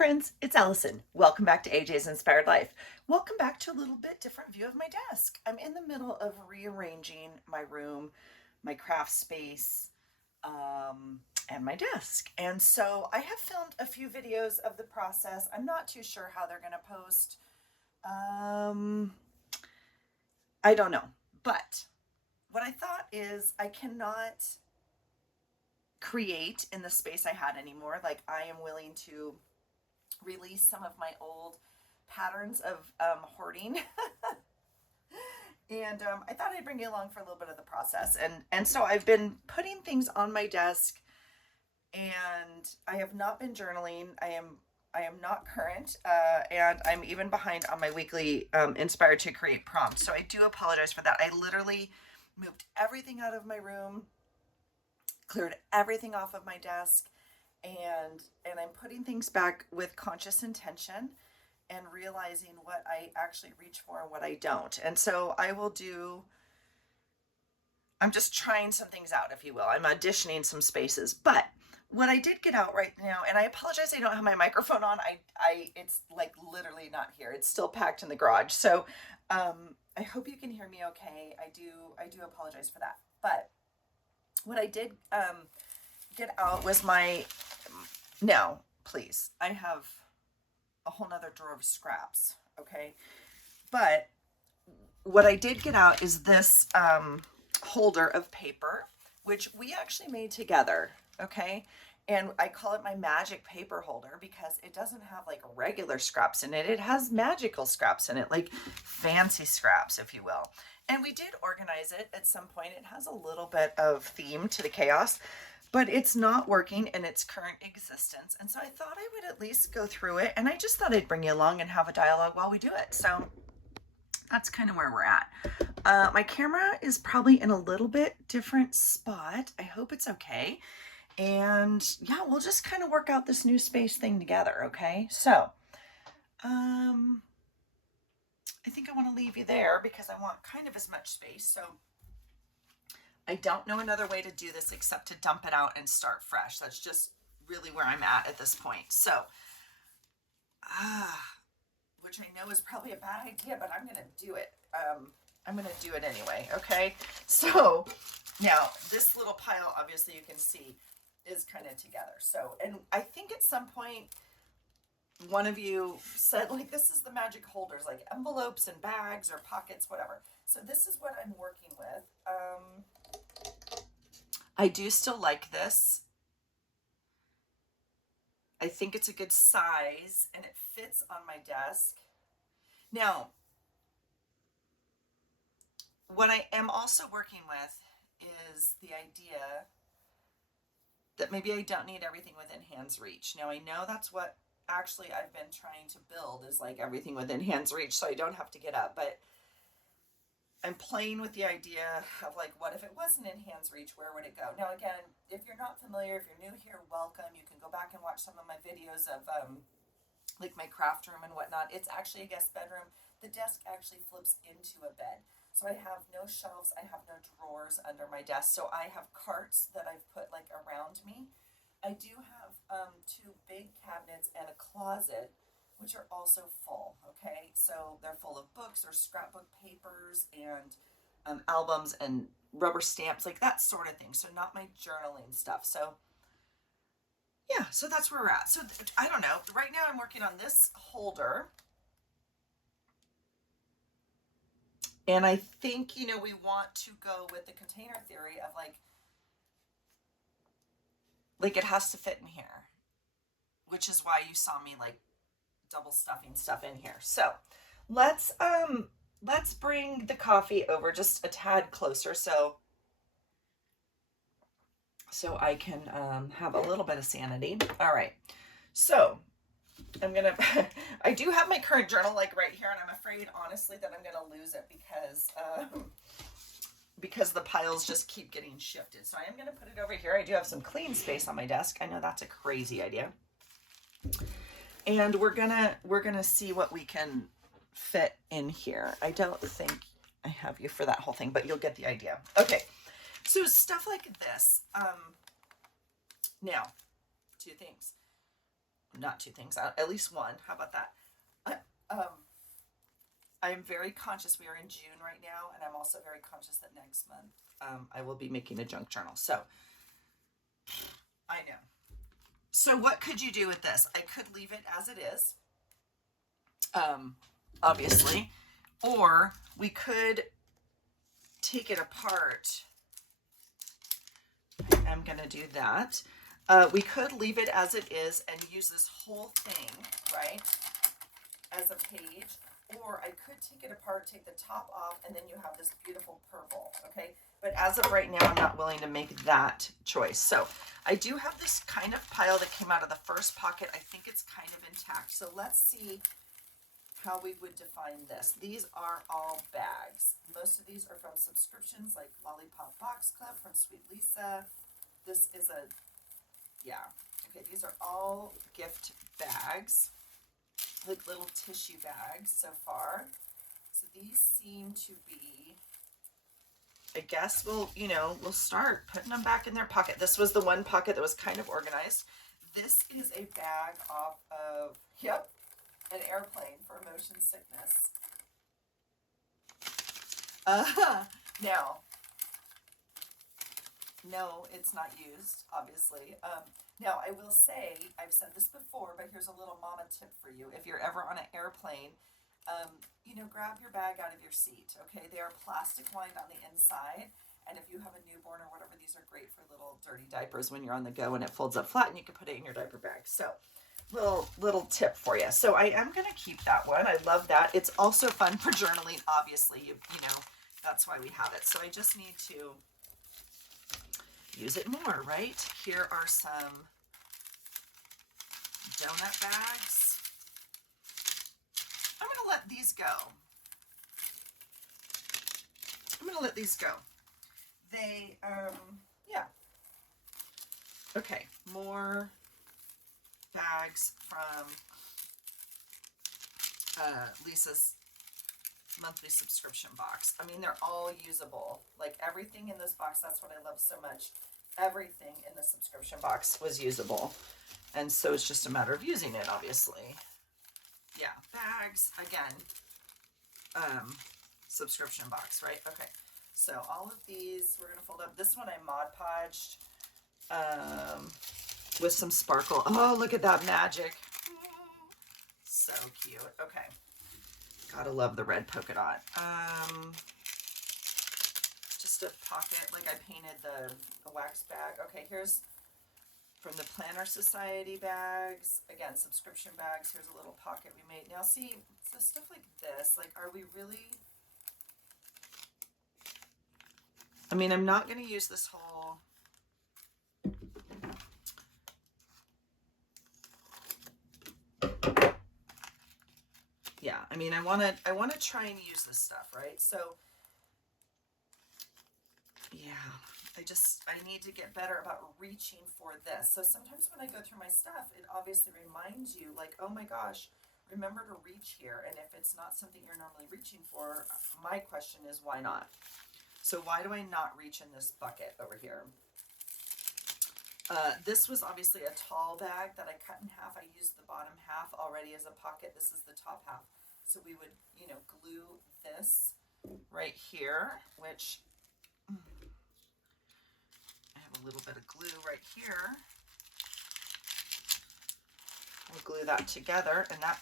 friends, it's Allison. Welcome back to AJ's Inspired Life. Welcome back to a little bit different view of my desk. I'm in the middle of rearranging my room, my craft space, and my desk. And so I have filmed a few videos of the process. I'm not too sure how they're going to post. I don't know. But what I thought is I cannot create in the space I had anymore. Like, I am willing to release some of my old patterns of hoarding. And I thought I'd bring you along for a little bit of the process. And so I've been putting things on my desk, and I have not been journaling. I am not current, and I'm even behind on my weekly Inspired to Create prompt. So I do apologize for that. I literally moved everything out of my room, cleared everything off of my desk, and I'm putting things back with conscious intention and realizing what I actually reach for and what I don't. And so I'm just trying some things out, if you will. I'm auditioning some spaces. But what I did get out right now, and I apologize I don't have my microphone on. It's like literally not here. It's still packed in the garage. So I hope you can hear me okay. I do apologize for that. But what I did get out was now, please, I have a whole nother drawer of scraps, okay? But what I did get out is this holder of paper, which we actually made together, okay? And I call it my magic paper holder because it doesn't have like regular scraps in it. It has magical scraps in it, like fancy scraps, if you will. And we did organize it at some point. It has a little bit of theme to the chaos, but it's not working in its current existence. And so I thought I would at least go through it. And I just thought I'd bring you along and have a dialogue while we do it. So that's kind of where we're at. My camera is probably in a little bit different spot. I hope it's okay. And yeah, we'll just kind of work out this new space thing together, okay? So, I think I want to leave you there because I want kind of as much space. So I don't know another way to do this except to dump it out and start fresh. That's just really where I'm at this point. So, which I know is probably a bad idea, but I'm going to do it. I'm going to do it anyway. Okay. So now this little pile, obviously you can see, is kind of together. So, and I think at some point, one of you said, like, this is the magic holders, like envelopes and bags or pockets, whatever. So this is what I'm working with. I do still like this. I think it's a good size and it fits on my desk. Now, what I am also working with is the idea that maybe I don't need everything within hand's reach. Now, I know that's what actually I've been trying to build, is like everything within hand's reach so I don't have to get up. But I'm playing with the idea of like, what if it wasn't in hand's reach? Where would it go? Now, again, if you're not familiar, if you're new here, welcome. You can go back and watch some of my videos of like my craft room and whatnot. It's actually a guest bedroom. The desk actually flips into a bed. So I have no shelves, I have no drawers under my desk. So I have carts that I've put like around me. I do have two big cabinets and a closet, which are also full, okay? So they're full of books or scrapbook papers and albums and rubber stamps, like that sort of thing. So not my journaling stuff. So yeah, so that's where we're at. So I don't know. Right now I'm working on this holder. And I think, we want to go with the container theory of like it has to fit in here, which is why you saw me like double stuffing stuff in here. So let's bring the coffee over just a tad closer so I can have a little bit of sanity. All right. So I do have my current journal like right here, and I'm afraid honestly that I'm gonna lose it because the piles just keep getting shifted. So I am gonna put it over here. I do have some clean space on my desk. I know that's a crazy idea. And we're gonna see what we can fit in here. I don't think I have you for that whole thing, but you'll get the idea. Okay, so stuff like this. Now, two things. not two things, at least one. How about that? I am very conscious we are in June right now, and I'm also very conscious that next month I will be making a junk journal. So I know. So what could you do with this? I could leave it as it is, obviously, or we could take it apart. I'm going to do that. We could leave it as it is and use this whole thing, right, as a page, or I could take it apart, take the top off, and then you have this beautiful purple, okay? But as of right now, I'm not willing to make that choice. So I do have this kind of pile that came out of the first pocket. I think it's kind of intact. So let's see how we would define this. These are all bags. Most of these are from subscriptions like Lollipop Box Club from Sweet Lisa. This is a, yeah, okay, these are all gift bags, like little tissue bags so far. So these seem to be, I guess we'll start putting them back in their pocket. This was the one pocket that was kind of organized. This is a bag off of, yep, an airplane for motion sickness. Now, no, it's not used, obviously. Now, I will say, I've said this before, but here's a little mama tip for you. If you're ever on an airplane, grab your bag out of your seat, okay? They are plastic lined on the inside, and if you have a newborn or whatever, these are great for little dirty diapers when you're on the go, and it folds up flat, and you can put it in your diaper bag. So, little tip for you. So I am going to keep that one. I love that. It's also fun for journaling, obviously. You know, that's why we have it. So I just need to use it more, right? Here are some donut bags. I'm going to let these go. They, yeah. Okay, more bags from Lisa's monthly subscription box. I mean, they're all usable. Like everything in this box, that's what I love so much. Everything in the subscription box was usable. And so it's just a matter of using it, obviously. Yeah, bags, again, subscription box, right? Okay, so all of these, we're going to fold up. This one I Mod Podged with some sparkle. Oh, look at that magic. So cute. Okay. Gotta love the red polka dot. Just a pocket, like I painted the wax bag. Okay, here's from the Planner Society bags. Again, subscription bags. Here's a little pocket we made. Now see, so stuff like this, like, are we really... I mean, I'm not going to use this whole... Yeah, I mean, I want to try and use this stuff, right? So, yeah, I need to get better about reaching for this. So sometimes when I go through my stuff, it obviously reminds you, like, oh my gosh, remember to reach here. And if it's not something you're normally reaching for, my question is, why not? So why do I not reach in this bucket over here? This was obviously a tall bag that I cut in half. I used the bottom half already as a pocket. This is the top half. So we would, glue this right here, which I have a little bit of glue right here. We'll glue that together, and that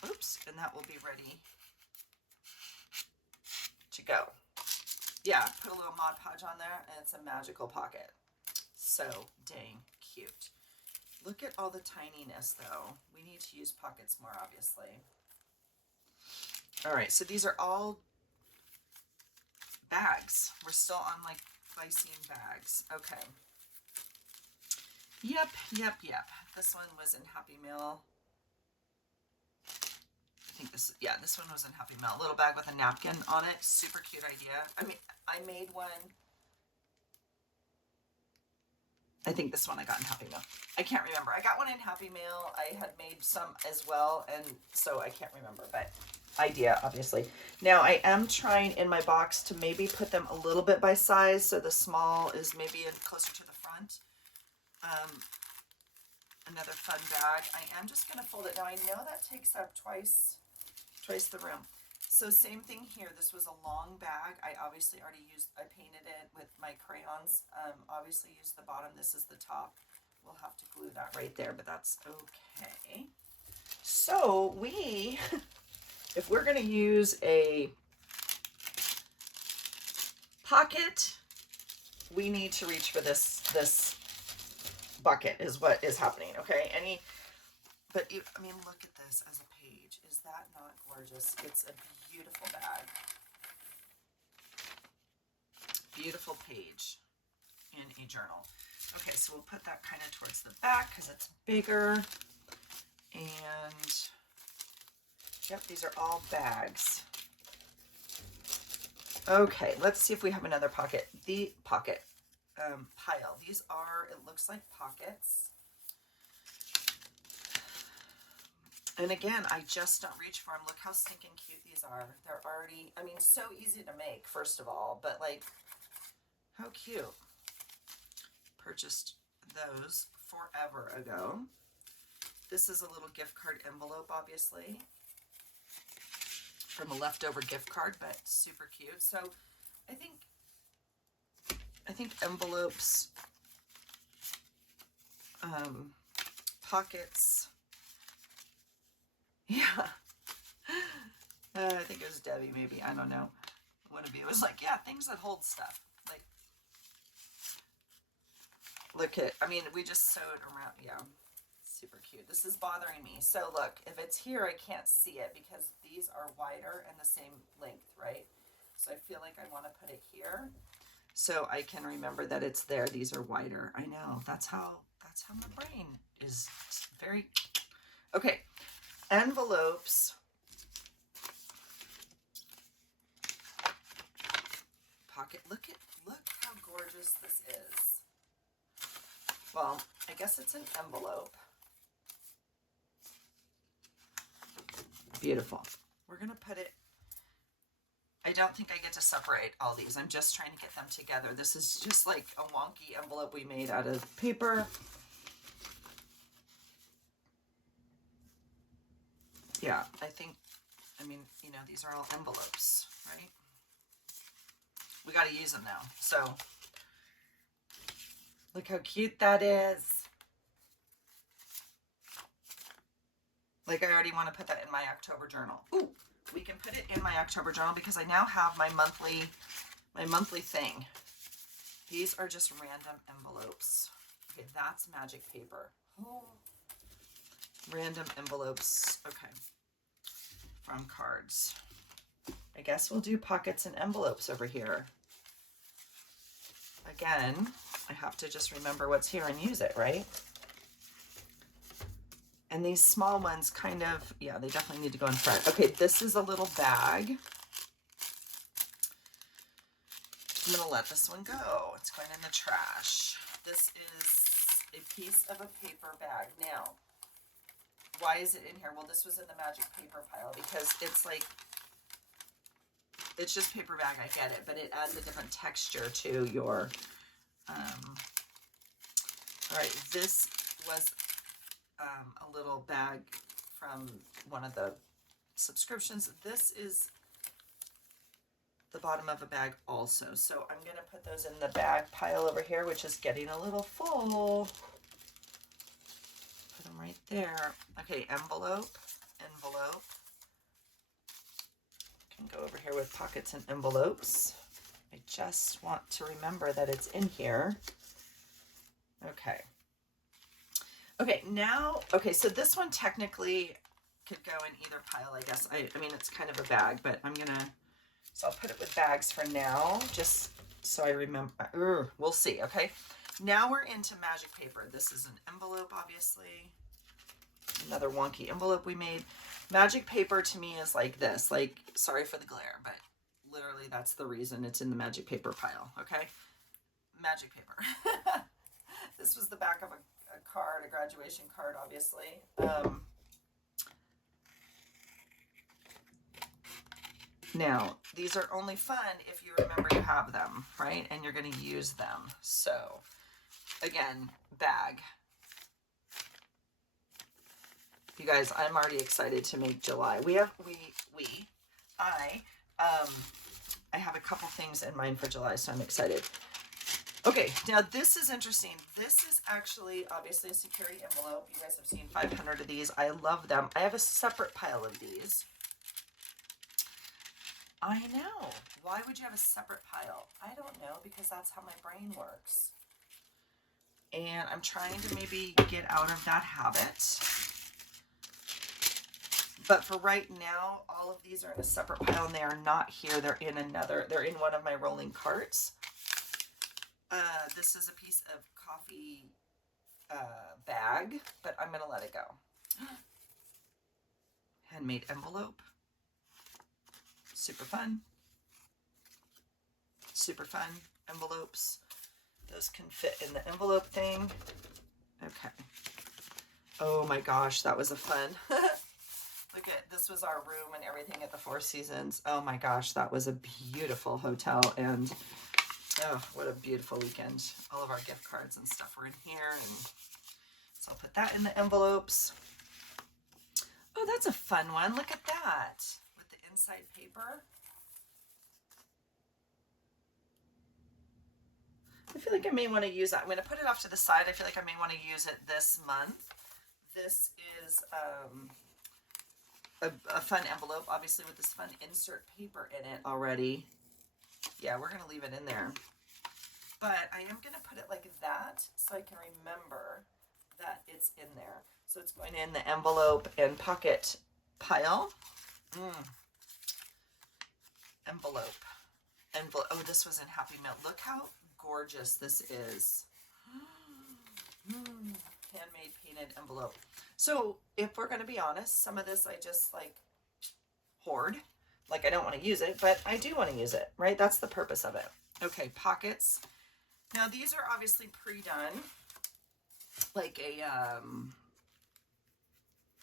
will be ready to go. Yeah, put a little Mod Podge on there, and it's a magical pocket. So dang cute. Look at all the tininess, though. We need to use pockets more, obviously. All right, so these are all bags. We're still on, like, glycine bags. Okay. Yep. This one was in Happy Meal. I think this one was in Happy Meal. A little bag with a napkin on it. Super cute idea. I mean, I made one. I think this one I got in Happy Meal. I can't remember. I got one in Happy Meal. I had made some as well, and so I can't remember, but idea, obviously. Now, I am trying in my box to maybe put them a little bit by size, so the small is maybe closer to the front. Another fun bag. I am just going to fold it. Now I know that takes up twice the room. So same thing here. This was a long bag. I obviously already I painted it with my crayons. Obviously used the bottom. This is the top. We'll have to glue that right there, but that's okay. So if we're going to use a pocket, we need to reach for this bucket is what is happening. Okay. I mean, look at this as a page. Is that not gorgeous? It's a beautiful bag. Beautiful page in a journal. Okay, so we'll put that kind of towards the back because it's bigger. And yep, these are all bags. Okay, let's see if we have another pocket. The pocket pile. These are, it looks like pockets. And again, I just don't reach for them. Look how stinking cute these are. They're already, I mean, so easy to make, first of all, but like, how cute. Purchased those forever ago. This is a little gift card envelope, obviously, from a leftover gift card, but super cute. So I think envelopes, pockets, yeah. I think it was Debbie, maybe. I don't know. One of you was like, yeah, things that hold stuff. Like, look at, I mean, we just sewed around. Yeah, super cute. This is bothering me. So look, if it's here, I can't see it because these are wider and the same length, right? So I feel like I want to put it here so I can remember that it's there. These are wider. I know. That's how my brain is very, okay. Envelopes. Pocket. Look how gorgeous this is. Well, I guess it's an envelope. Beautiful. We're going to put it, I don't think I get to separate all these. I'm just trying to get them together. This is just like a wonky envelope we made out of paper. Yeah, I mean, you know, these are all envelopes, right? We got to use them now. So look how cute that is. Like, I already want to put that in my October journal. Ooh, we can put it in my October journal because I now have my monthly thing. These are just random envelopes. Okay, that's magic paper. Oh. Random envelopes. Okay. From cards. I guess we'll do pockets and envelopes over here. Again, I have to just remember what's here and use it, right? And these small ones kind of, yeah, they definitely need to go in front. Okay, this is a little bag. I'm going to let this one go. It's going in the trash. This is a piece of a paper bag. Now, why is it in here? Well, this was in the magic paper pile because it's like, it's just paper bag, I get it, but it adds a different texture to your, all right, this was a little bag from one of the subscriptions. This is the bottom of a bag also. So I'm going to put those in the bag pile over here, which is getting a little full. Put them right there. Okay, envelope. Can go over here with pockets and envelopes. I just want to remember that it's in here. Okay. Okay, now, okay, so this one technically could go in either pile, I guess. I mean, it's kind of a bag, but so I'll put it with bags for now, just so I remember. We'll see, okay? Now we're into magic paper. This is an envelope, obviously. Another wonky envelope we made. Magic paper to me is like this. Like, sorry for the glare, but literally that's the reason it's in the magic paper pile, okay? Magic paper. This was the back of a card, a graduation card, obviously. Now, these are only fun if you remember you have them, right? And you're going to use them. So, again, bag. You guys, I'm already excited to make July. I, um, I have a couple things in mind for July, so I'm excited. Okay, now this is interesting. This is actually obviously a security envelope. You guys have seen 500 of these. I love them. I have a separate pile of these. I know. Why would you have a separate pile? I don't know, because that's how my brain works. And I'm trying to maybe get out of that habit. But for right now, all of these are in a separate pile, and they are not here. They're in one of my rolling carts. This is a piece of coffee bag, but I'm going to let it go. Handmade envelope. Super fun. Super fun envelopes. Those can fit in the envelope thing. Okay. Oh my gosh, that was a fun. Look at, this was our room and everything at the Four Seasons. Oh my gosh, that was a beautiful hotel, and oh, what a beautiful weekend. All of our gift cards and stuff were in here, and so I'll put that in the envelopes. Oh, that's a fun one. Look at that with the inside paper. I feel like I may want to use that. I'm going to put it off to the side. I feel like I may want to use it this month. This is a fun envelope, obviously, with this fun insert paper in it already. Yeah, we're going to leave it in there. But I am going to put it like that so I can remember that it's in there. So it's going in the envelope and pocket pile. Envelope. Oh, this was in Happy Meal. Look how gorgeous this is. Handmade painted envelope. So if we're going to be honest, some of this I just like hoard. Like, I don't want to use it, but I do want to use it, right? That's the purpose of it. Okay, pockets. Now these are obviously pre-done, like a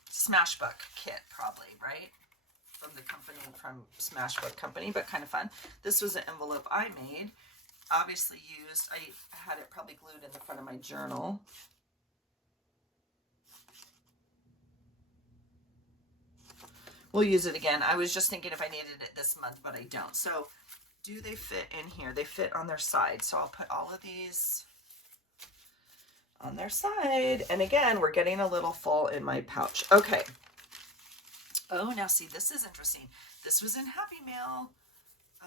Smashbook kit probably, right? From the company, from Smashbook Company, but kind of fun. This was an envelope I made, obviously used. I had it probably glued in the front of my journal. We'll use it again. I was just thinking if I needed it this month, but I don't. So do they fit in here? They fit on their side. So I'll put all of these on their side. And again, we're getting a little full in my pouch. Okay. Oh, now see, this is interesting. This was in Happy Meal.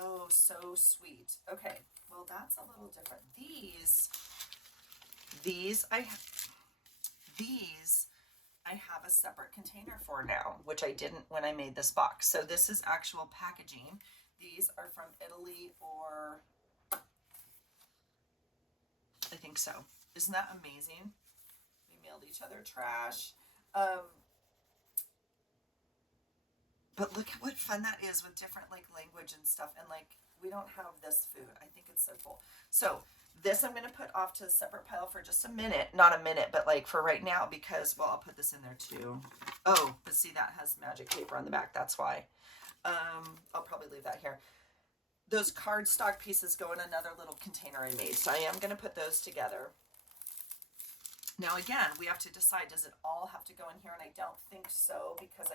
Oh, so sweet. Okay. Well, that's a little different. These I have a separate container for now, which I didn't when I made this box. So this is actual packaging. These are from Italy, or I think so. Isn't that amazing? We mailed each other trash. But look at what fun that is with different like language and stuff. And like, we don't have this food. I think it's so cool. So this I'm going to put off to a separate pile for just a minute. Not a minute, but like for right now, because, well, I'll put this in there too. Oh, but see, that has magic paper on the back. That's why. I'll probably leave that here. Those cardstock pieces go in another little container I made. So I am going to put those together. Now, again, we have to decide, does it all have to go in here? And I don't think so, because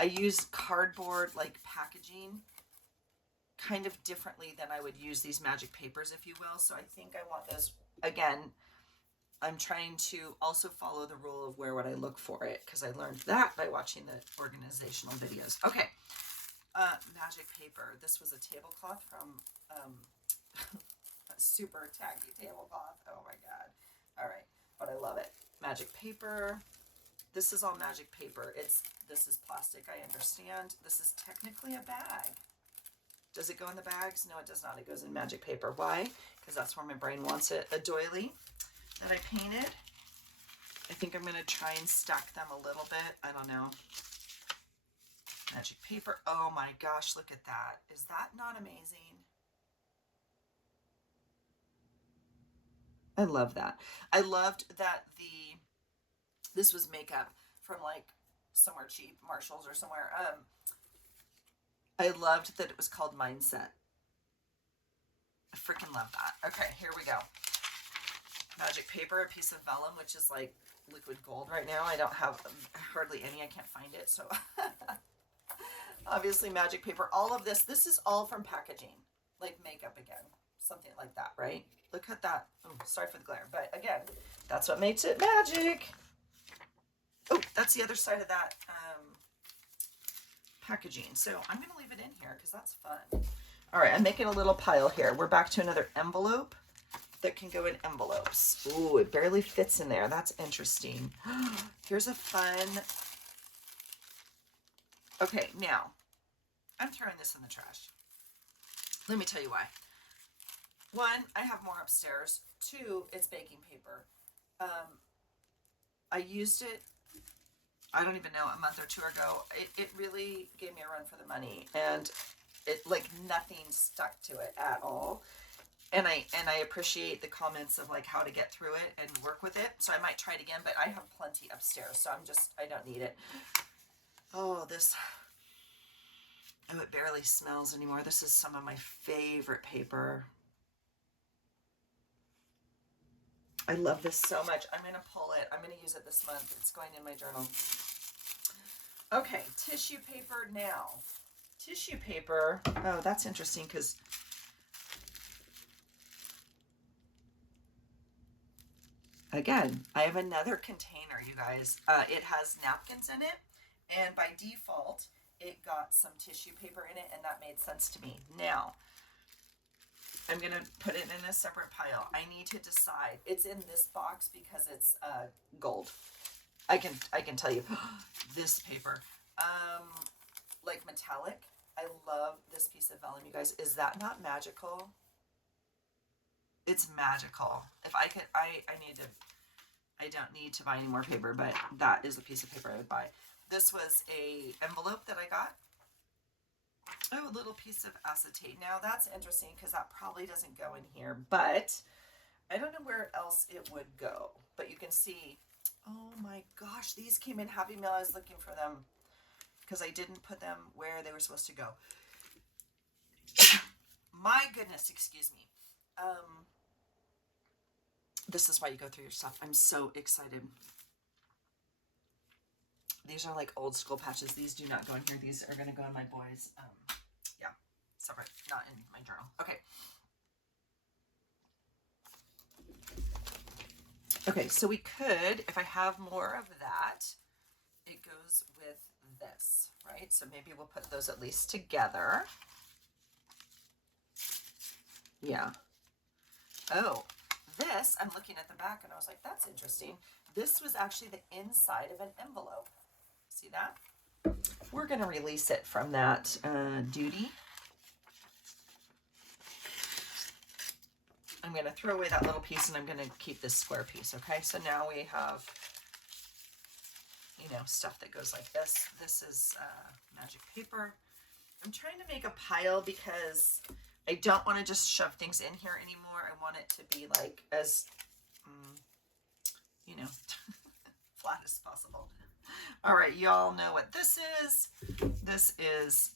I use cardboard like packaging kind of differently than I would use these magic papers, if you will. So I think I want those, again, I'm trying to also follow the rule of where would I look for it, because I learned that by watching the organizational videos. Okay, magic paper. This was a tablecloth from a super tacky tablecloth. Oh my God. All right, but I love it. Magic paper. This is all magic paper. This is plastic, I understand. This is technically a bag. Does it go in the bags? No, it does not. It goes in magic paper. Why? Because that's where my brain wants it. A doily that I painted. I think I'm going to try and stack them a little bit. I don't know. Magic paper. Oh my gosh, look at that. Is that not amazing? I love that. I loved that this was makeup from like somewhere cheap, Marshalls or somewhere. I loved that it was called Mindset. I freaking love that. Okay, here we go. Magic paper, a piece of vellum, which is like liquid gold right now. I don't have hardly any. I can't find it. So obviously magic paper. All of this is all from packaging, like makeup again, something like that, right? Look at that. Oh, sorry for the glare. But again, that's what makes it magic. Oh, that's the other side of that packaging. So I'm going to leave it in here because that's fun. All right, I'm making a little pile here. We're back to another envelope that can go in envelopes. Ooh, it barely fits in there. That's interesting. Here's a fun... Okay, now, I'm throwing this in the trash. Let me tell you why. One, I have more upstairs. Two, it's baking paper. I used it, I don't even know, a month or two ago. It really gave me a run for the money, and it, like, nothing stuck to it at all. And I appreciate the comments of like how to get through it and work with it. So I might try it again, but I have plenty upstairs, so I don't need it. Oh, it barely smells anymore. This is some of my favorite paper. I love this so much. I'm going to pull it. I'm going to use it this month. It's going in my journal. Okay, tissue paper now. Tissue paper. Oh, that's interesting because again, I have another container, you guys. It has napkins in it, and by default, it got some tissue paper in it, and that made sense to me. Now, I'm going to put it in a separate pile. I need to decide. It's in this box because it's gold. I can tell you, this paper, like metallic. I love this piece of vellum, you guys. Is that not magical? It's magical. If I could, I don't need to buy any more paper, but that is a piece of paper I would buy. This was a envelope that I got. Oh, a little piece of acetate. Now that's interesting because that probably doesn't go in here, but I don't know where else it would go. But you can see, oh my gosh, these came in Happy Meal. I was looking for them because I didn't put them where they were supposed to go. My goodness, excuse me. This is why you go through your stuff. I'm so excited. These are like old school patches. These do not go in here. These are going to go in my boys. Yeah, separate, not in my journal. Okay. Okay, so we could, if I have more of that, it goes with this, right? So maybe we'll put those at least together. Yeah. Oh, this, I'm looking at the back and I was like, that's interesting. This was actually the inside of an envelope. See that? We're going to release it from that duty. I'm going to throw away that little piece and I'm going to keep this square piece, okay? So now we have, you know, stuff that goes like this. This is magic paper. I'm trying to make a pile because I don't want to just shove things in here anymore. I want it to be like as, you know, flat as possible. All right, y'all know what this is. This is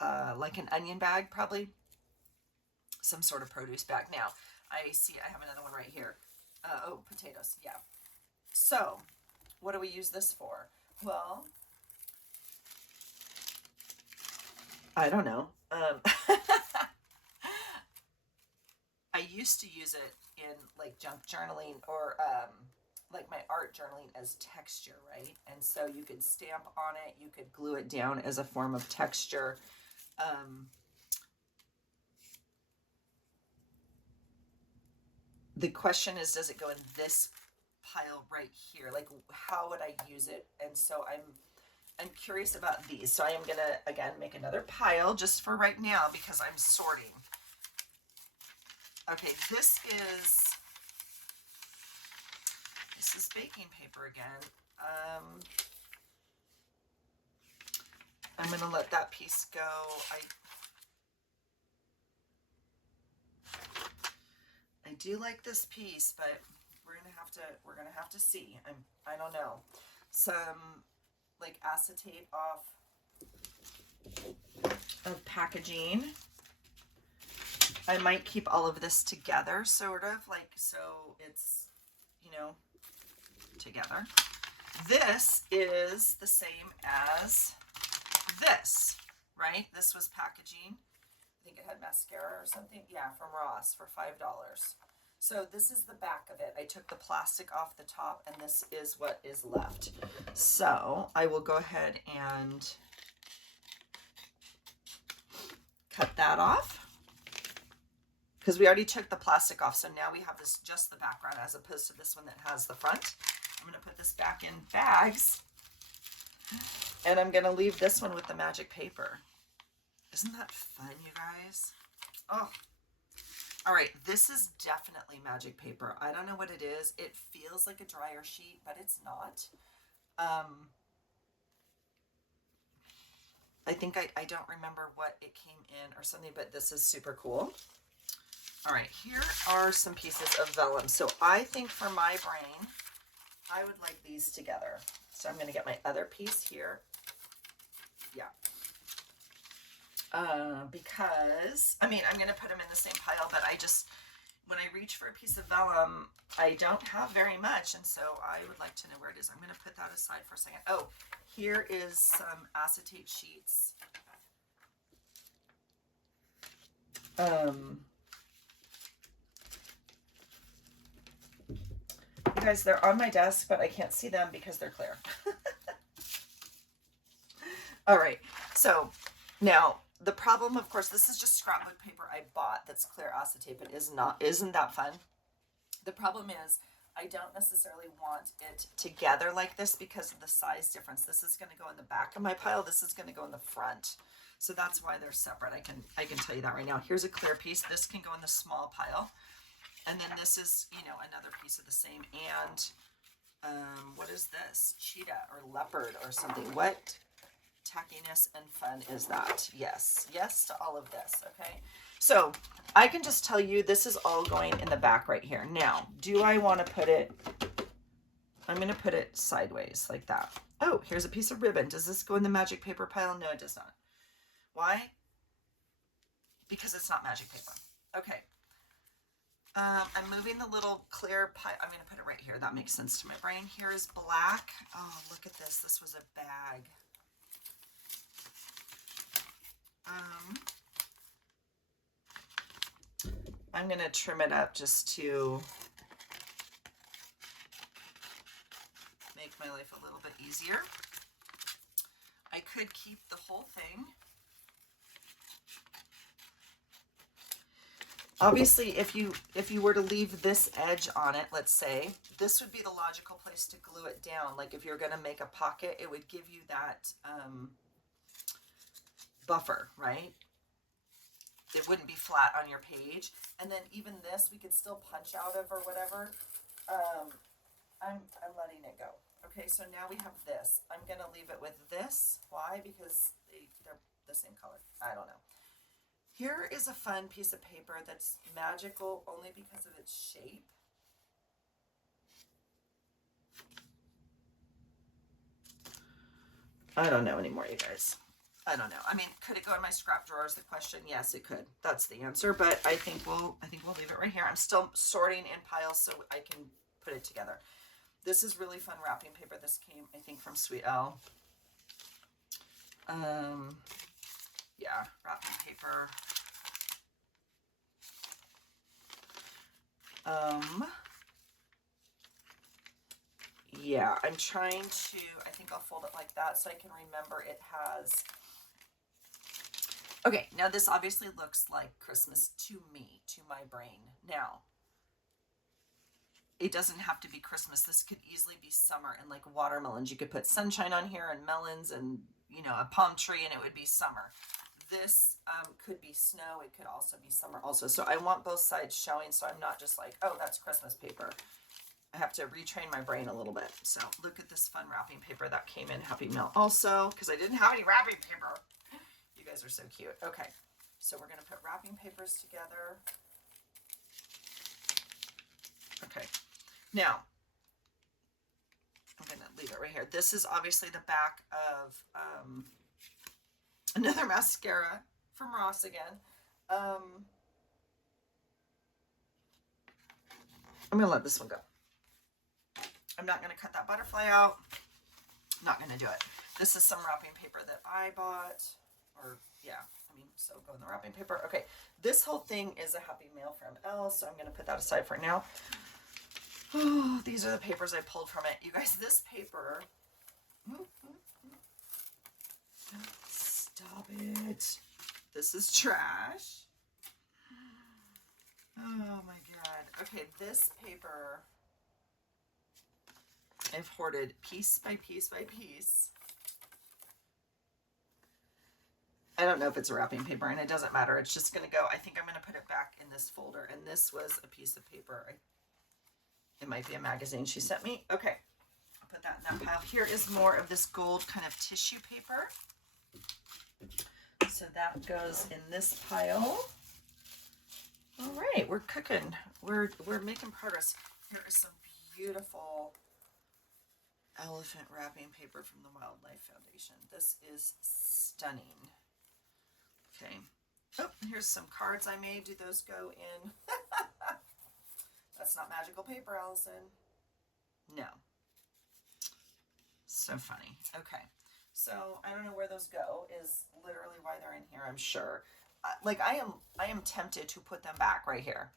like an onion bag, probably. Some sort of produce bag. Now, I see I have another one right here. Oh, potatoes, yeah. So, what do we use this for? Well, I don't know. I used to use it in like junk journaling or like my art journaling as texture, right? And so you could stamp on it, you could glue it down as a form of texture. The question is, does it go in this pile right here? Like, how would I use it? And so I'm curious about these. So I am going to, again, make another pile just for right now because I'm sorting. Okay, this is baking paper again. I'm going to let that piece go. I do like this piece, but we're gonna have to see. I don't know. Some like acetate off of packaging. I might keep all of this together, sort of like, so it's, you know, together. This is the same as this, right? This was packaging. I think it had mascara or something. Yeah, from Ross for $5. So this is the back of it. I took the plastic off the top, and this is what is left. So I will go ahead and cut that off, because we already took the plastic off. So now we have this, just the background, as opposed to this one that has the front. I'm going to put this back in bags, and I'm going to leave this one with the magic paper. Isn't that fun, you guys? Oh, all right. This is definitely magic paper. I don't know what it is. It feels like a dryer sheet, but it's not. I think I don't remember what it came in or something, but this is super cool. All right, here are some pieces of vellum. So I think for my brain, I would like these together. So I'm going to get my other piece here. Yeah. Because, I mean, I'm going to put them in the same pile, but I just, when I reach for a piece of vellum, I don't have very much. And so I would like to know where it is. I'm going to put that aside for a second. Oh, here is some acetate sheets. You guys, they're on my desk, but I can't see them because they're clear. All right. So now the problem, of course, this is just scrapbook paper I bought that's clear acetate, but isn't that fun? The problem is I don't necessarily want it together like this because of the size difference. This is going to go in the back of my pile. This is going to go in the front. So that's why they're separate. I can tell you that right now. Here's a clear piece. This can go in the small pile. And then this is, you know, another piece of the same. And what is this? Cheetah or leopard or something. What tackiness and fun is that? Yes. Yes to all of this. Okay. So I can just tell you this is all going in the back right here. Now, do I want to put it, I'm going to put it sideways like that. Oh, here's a piece of ribbon. Does this go in the magic paper pile? No, it does not. Why? Because it's not magic paper. Okay. I'm moving the little clear pile. I'm going to put it right here. That makes sense to my brain. Here is black. Oh, look at this. This was a bag. I'm going to trim it up just to make my life a little bit easier. I could keep the whole thing. Obviously, if you were to leave this edge on it, let's say, this would be the logical place to glue it down. Like if you're going to make a pocket, it would give you that buffer, right? It wouldn't be flat on your page. And then even this, we could still punch out of or whatever. I'm letting it go. Okay, so now we have this. I'm going to leave it with this. Why? Because they're the same color. I don't know. Here is a fun piece of paper that's magical only because of its shape. I don't know anymore, you guys. I don't know. I mean, could it go in my scrap drawer is the question. Yes, it could. That's the answer. But I think we'll leave it right here. I'm still sorting in piles so I can put it together. This is really fun wrapping paper. This came, I think, from Sweet L. Yeah, wrapping paper. Yeah, I'm trying to, I think I'll fold it like that so I can remember it has, okay, now this obviously looks like Christmas to me, to my brain. Now, it doesn't have to be Christmas. This could easily be summer, and like watermelons. You could put sunshine on here and melons and, you know, a palm tree, and it would be summer. This could be snow. It could also be summer also. So I want both sides showing so I'm not just like, oh, that's Christmas paper. I have to retrain my brain a little bit. So look at this fun wrapping paper that came in Happy Mail also, because I didn't have any wrapping paper. You guys are so cute. Okay, so we're going to put wrapping papers together. Okay, now I'm going to leave it right here. This is obviously the back of another mascara from Ross again. I'm going to let this one go. I'm not going to cut that butterfly out. I'm not going to do it. This is some wrapping paper that I bought, or yeah, I mean, so go in the wrapping paper. Okay, this whole thing is a Happy Mail from Elle, so I'm going to put that aside for now. Oh, these are the papers I pulled from it. You guys, this paper, stop it. This is trash. Oh my God. Okay, this paper I've hoarded piece by piece by piece. I don't know if it's a wrapping paper, and it doesn't matter. It's just going to go. I think I'm going to put it back in this folder, and this was a piece of paper. It might be a magazine she sent me. Okay, I'll put that in that pile. Here is more of this gold kind of tissue paper. So that goes in this pile. All right, we're cooking. We're making progress. Here is some beautiful elephant wrapping paper from the Wildlife Foundation. This is stunning. Okay. Oh, here's some cards I made. Do those go in? That's not magical paper, Allison. No. So funny. Okay. So I don't know where those go is literally why they're in here, I'm sure. Like I am tempted to put them back right here.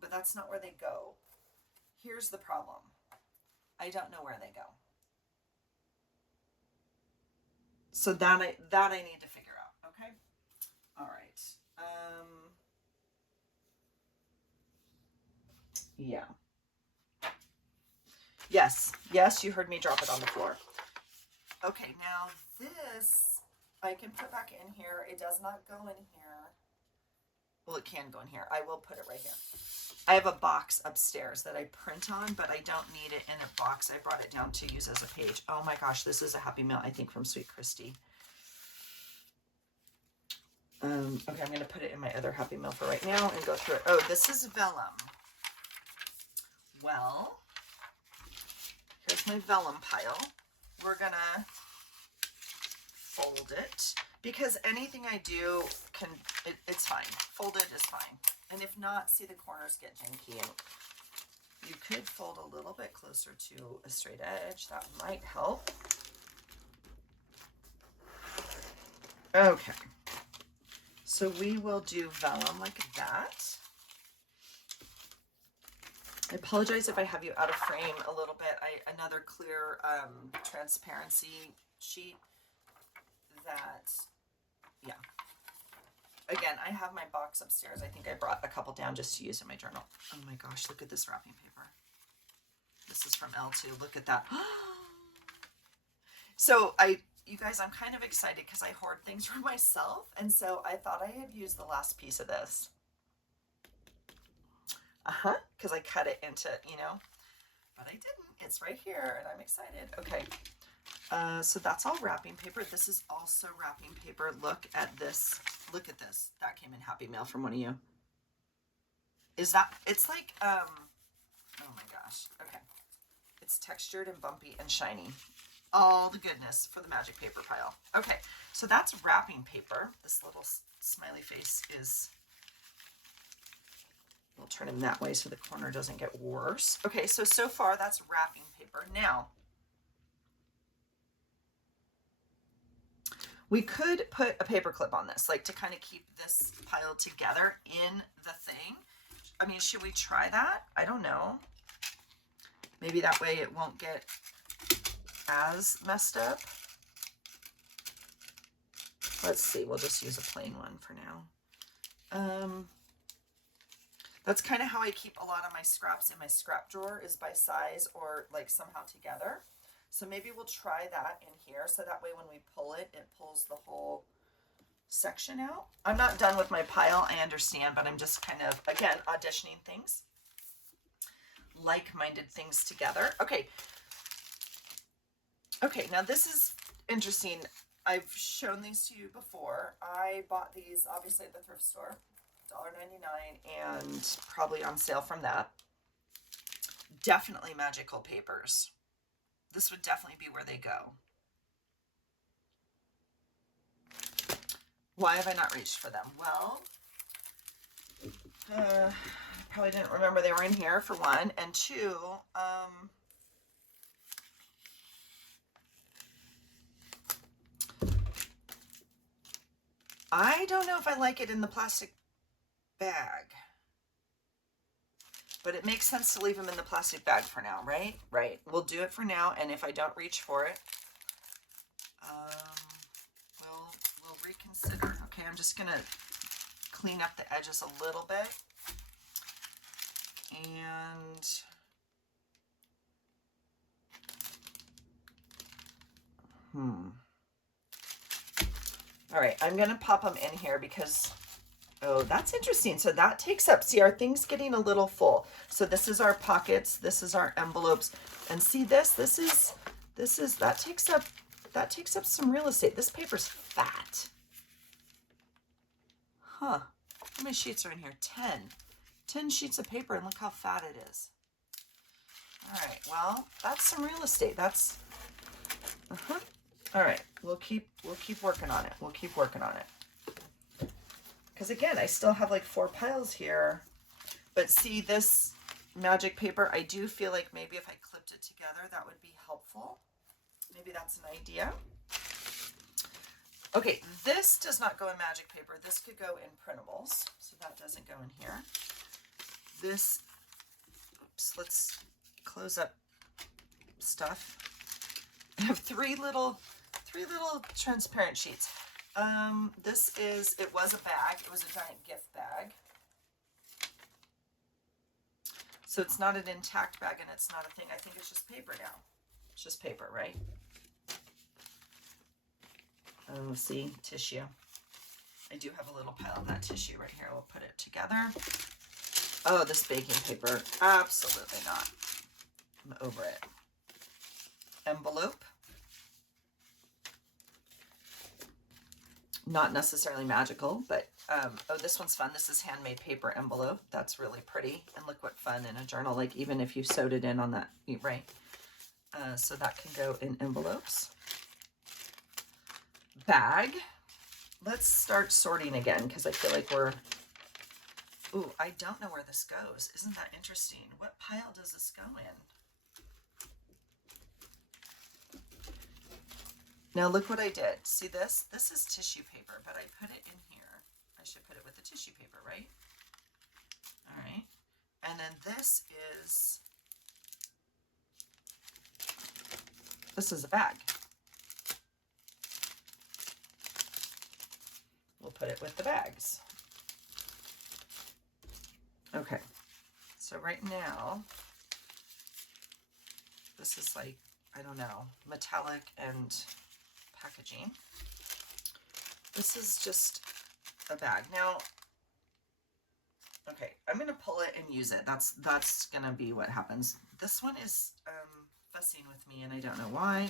But that's not where they go. Here's the problem. I don't know where they go. So that I need to figure out. Okay. All right. Yeah. Yes, you heard me drop it on the floor. Okay, now this I can put back in here. It does not go in here. Well, it can go in here. I will put it right here. I have a box upstairs that I print on, but I don't need it in a box. I brought it down to use as a page. Oh my gosh, this is a Happy Mail, I think, from Sweet Christy. Okay, I'm going to put it in my other Happy Mail for right now and go through it. Oh, this is vellum. Well, here's my vellum pile. We're going to fold it because anything I do it's fine. Folded is fine. And if not, see the corners get janky. And you could fold a little bit closer to a straight edge. That might help. Okay. So we will do vellum like that. I apologize if I have you out of frame a little bit. Another clear transparency sheet that, yeah. Again, I have my box upstairs. I think I brought a couple down just to use in my journal. Oh my gosh, look at this wrapping paper. This is from L2. Look at that. So you guys, I'm kind of excited because I hoard things for myself. And so I thought I had used the last piece of this. Because I cut it into, but I didn't. It's right here and I'm excited. Okay. So that's all wrapping paper. This is also wrapping paper. Look at this. Look at this. That came in Happy Mail from one of you. It's like, oh my gosh. Okay. It's textured and bumpy and shiny. All the goodness for the magic paper pile. Okay. So that's wrapping paper. This little smiley face is, we'll turn him that way so the corner doesn't get worse. Okay. So far that's wrapping paper. Now, we could put a paper clip on this, like to kind of keep this pile together in the thing. I mean, should we try that? I don't know. Maybe that way it won't get as messed up. Let's see. We'll just use a plain one for now. That's kind of how I keep a lot of my scraps in my scrap drawer, is by size or like somehow together. So maybe we'll try that in here. So that way when we pull it, it pulls the whole section out. I'm not done with my pile, I understand, but I'm just kind of, again, auditioning things. Like-minded things together. Okay. Okay, now this is interesting. I've shown these to you before. I bought these obviously at the thrift store, $1.99, and probably on sale from that. Definitely magical papers. This would definitely be where they go. Why have I not reached for them? Well, probably didn't remember they were in here, for one, and two, I don't know if I like it in the plastic bag, but it makes sense to leave them in the plastic bag for now, right? Right. We'll do it for now, and if I don't reach for it, we'll reconsider. Okay, I'm just gonna clean up the edges a little bit, and all right, I'm gonna pop them in here because, oh, that's interesting. So that takes up, see, our thing's getting a little full. So this is our pockets, this is our envelopes, and see this is, that takes up some real estate. This paper's fat. Huh, how many sheets are in here? 10 sheets of paper, and look how fat it is. All right, well, that's some real estate. That's, all right, we'll keep working on it. We'll keep working on it. Because again, I still have like 4 piles here. But see, this magic paper, I do feel like maybe if I clipped it together, that would be helpful. Maybe that's an idea. Okay, this does not go in magic paper. This could go in printables. So that doesn't go in here. This, oops, let's close up stuff. I have three little transparent sheets. This is, it was a bag. It was a giant gift bag. So it's not an intact bag and it's not a thing. I think it's just paper now. It's just paper, right? Oh, see, tissue. I do have a little pile of that tissue right here. We'll put it together. Oh, this baking paper. Absolutely not. I'm over it. Envelope. Not necessarily magical, but oh, this one's fun. This is handmade paper envelope. That's really pretty. And look what fun in a journal, like even if you sewed it in on that, right? So that can go in envelopes. Bag. Let's start sorting again because I feel like we're, ooh, I don't know where this goes. Isn't that interesting? What pile does this go in? Now look what I did. See this? This is tissue paper, but I put it in here. I should put it with the tissue paper, right? All right. And then this is a bag. We'll put it with the bags. Okay. So right now, this is like, I don't know, metallic and packaging. This is just a bag. Now, okay, I'm gonna pull it and use it. That's gonna be what happens. This one is fussing with me and I don't know why.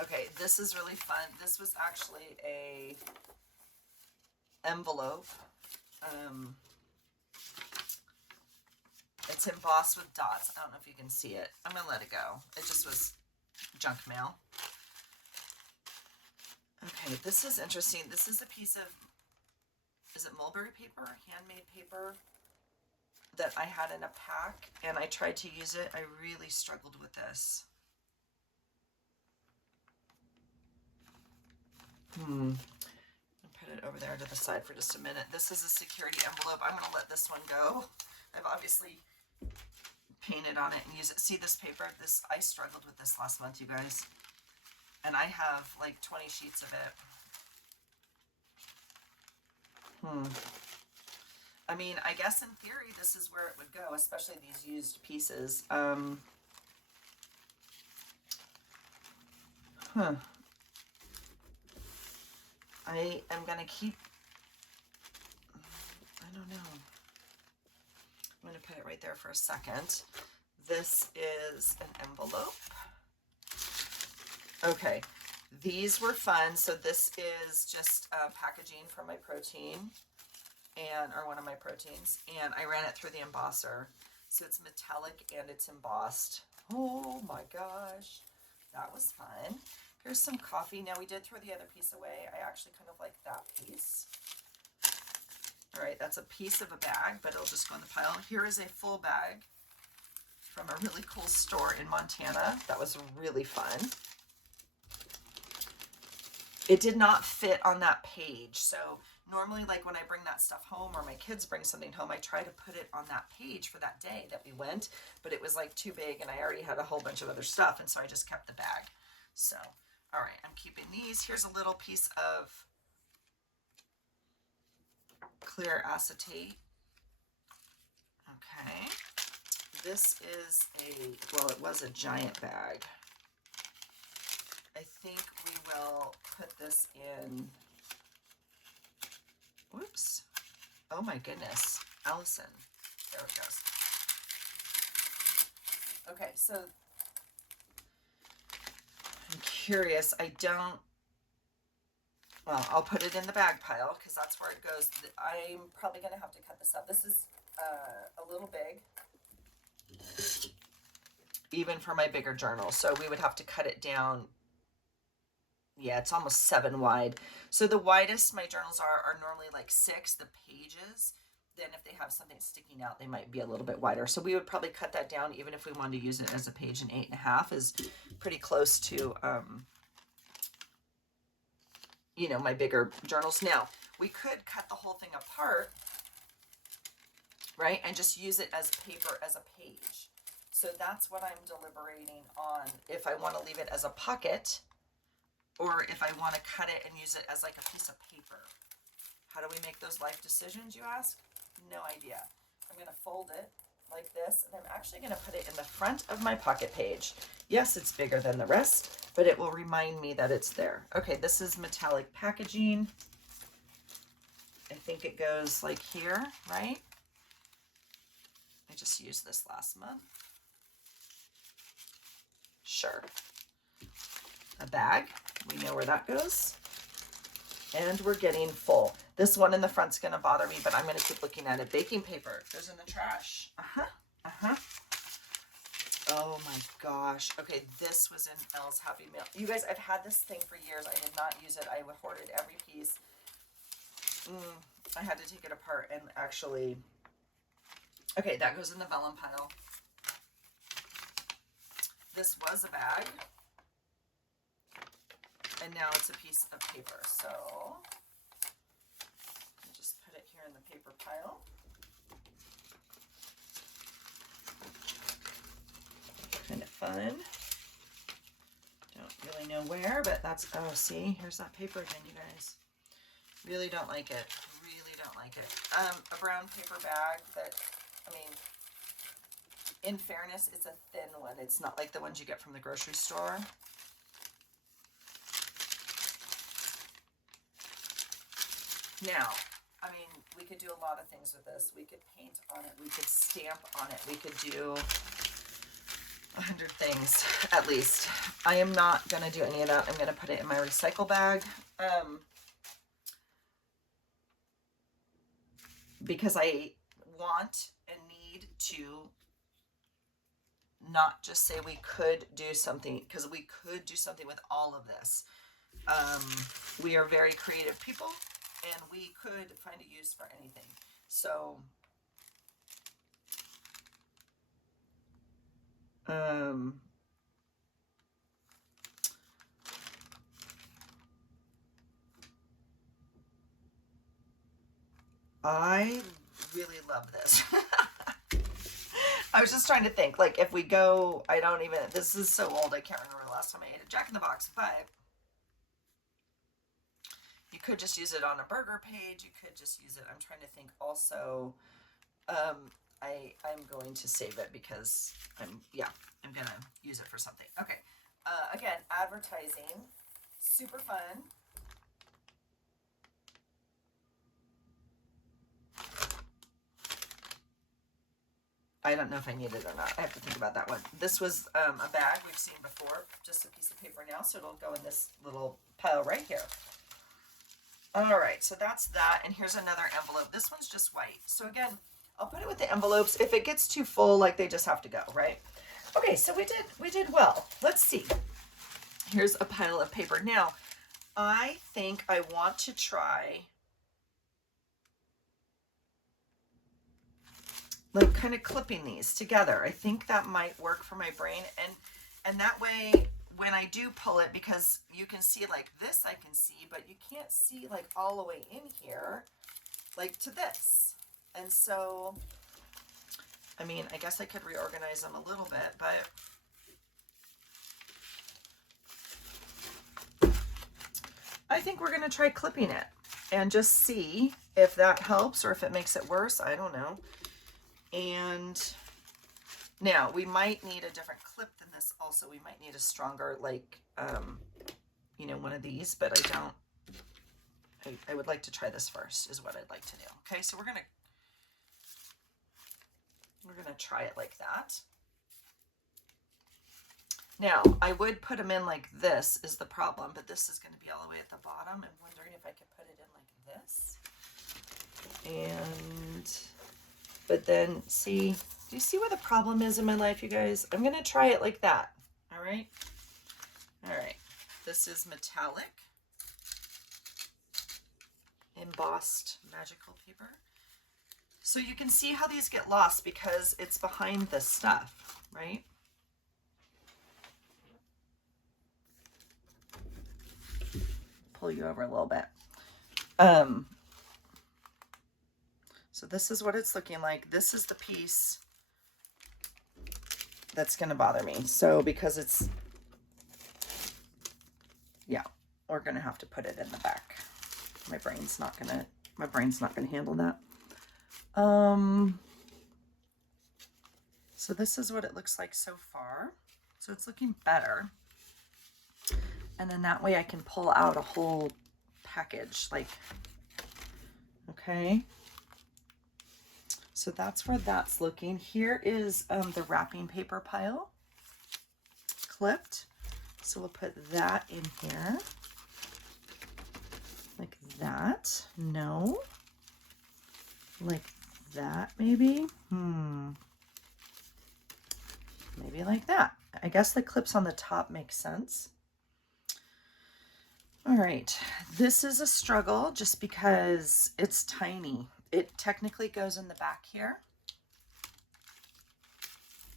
Okay, this is really fun. This was actually a envelope. It's embossed with dots. I don't know if you can see it. I'm gonna let it go. It just was junk mail. Okay, this is interesting. This is a piece of, is it mulberry paper, handmade paper that I had in a pack, and I tried to use it. I really struggled with this. I'll put it over there to the side for just a minute. This is a security envelope. I'm gonna let this one go. I've obviously painted on it and use it. See this paper? This, I struggled with this last month, you guys. And I have like 20 sheets of it. I mean, I guess in theory, this is where it would go, especially these used pieces. I am going to keep, I don't know. I'm going to put it right there for a second. This is an envelope. Okay, these were fun. So this is just packaging for my protein, or one of my proteins, and I ran it through the embosser. So it's metallic and it's embossed. Oh my gosh, that was fun. Here's some coffee. Now we did throw the other piece away. I actually kind of like that piece. All right, that's a piece of a bag, but it'll just go in the pile. Here is a full bag from a really cool store in Montana. That was really fun. It did not fit on that page. So normally, like when I bring that stuff home or my kids bring something home, I try to put it on that page for that day that we went, but it was like too big and I already had a whole bunch of other stuff. And so I just kept the bag. So, all right, I'm keeping these. Here's a little piece of clear acetate. Okay. This is well, it was a giant bag. I think we will put this in, whoops. Oh my goodness, Allison. There it goes. Okay, so I'm curious. Well, I'll put it in the bag pile because that's where it goes. I'm probably going to have to cut this up. This is a little big, even for my bigger journal. So we would have to cut it down. Yeah, it's almost 7 wide. So the widest my journals are normally like 6, the pages. Then if they have something sticking out, they might be a little bit wider. So we would probably cut that down, even if we wanted to use it as a page. And 8.5 is pretty close to, you know, my bigger journals. Now, we could cut the whole thing apart, right? And just use it as paper, as a page. So that's what I'm deliberating on. If I want to leave it as a pocket, or if I want to cut it and use it as like a piece of paper. How do we make those life decisions, you ask? No idea. I'm going to fold it like this, and I'm actually going to put it in the front of my pocket page. Yes, it's bigger than the rest, but it will remind me that it's there. Okay, this is metallic packaging. I think it goes like here, right? I just used this last month. Sure. A bag. We know where that goes. And we're getting full. This one in the front's going to bother me, but I'm going to keep looking at it. Baking paper goes in the trash. Oh my gosh. Okay, this was in Elle's Happy Meal. You guys, I've had this thing for years. I did not use it. I hoarded every piece. I had to take it apart and actually... Okay, that goes in the vellum pile. This was a bag. And now it's a piece of paper. So I'll just put it here in the paper pile. Kind of fun. Don't really know where, but that's, oh, see, here's that paper again, you guys. Really don't like it. Really don't like it. A brown paper bag that, I mean, in fairness, it's a thin one. It's not like the ones you get from the grocery store. Now, I mean, we could do a lot of things with this. We could paint on it. We could stamp on it. We could do 100 things, at least. I am not going to do any of that. I'm going to put it in my recycle bag. Because I want and need to not just say we could do something, because we could do something with all of this. We are very creative people, and we could find a use for anything. So, I really love this. I was just trying to think, like, if we go, I don't even, this is so old, I can't remember the last time I ate a Jack in the Box, but you could just use it on a burger page. You could just use it. I'm trying to think also, I'm going to save it because I'm going to use it for something. Okay. Again, advertising, super fun. I don't know if I need it or not. I have to think about that one. This was a bag we've seen before, just a piece of paper now, so it'll go in this little pile right here. All right, so that's that, and here's another envelope. This one's just white. So again, I'll put it with the envelopes. If it gets too full, like, they just have to go, right? Okay, so we did well. Let's see. Here's a pile of paper. Now, I think I want to try like kind of clipping these together. I think that might work for my brain. And that way, when I do pull it, because you can see like this, I can see, but you can't see like all the way in here, like to this. And so, I mean, I guess I could reorganize them a little bit, but I think we're going to try clipping it and just see if that helps or if it makes it worse. I don't know. And now we might need a different clip than this. Also, we might need a stronger, like, you know, one of these, but I don't. I would like to try this first is what I'd like to do. Okay, so we're gonna try it like that. Now, I would put them in like this is the problem, but this is going to be all the way at the bottom. I'm wondering if I could put it in like this. And, but then see, do you see where the problem is in my life, you guys? I'm going to try it like that. All right. All right. This is metallic embossed magical paper. So you can see how these get lost because it's behind this stuff, right? Pull you over a little bit. So this is what it's looking like. This is the piece that's going to bother me. So because it's, yeah, we're going to have to put it in the back. My brain's not going to handle that. So this is what it looks like so far. So it's looking better. And then that way I can pull out a whole package, like, okay. So that's where that's looking. Here is the wrapping paper pile clipped. So we'll put that in here. Like that. No. Like that, maybe. Maybe like that. I guess the clips on the top make sense. All right, this is a struggle just because it's tiny. It technically goes in the back here,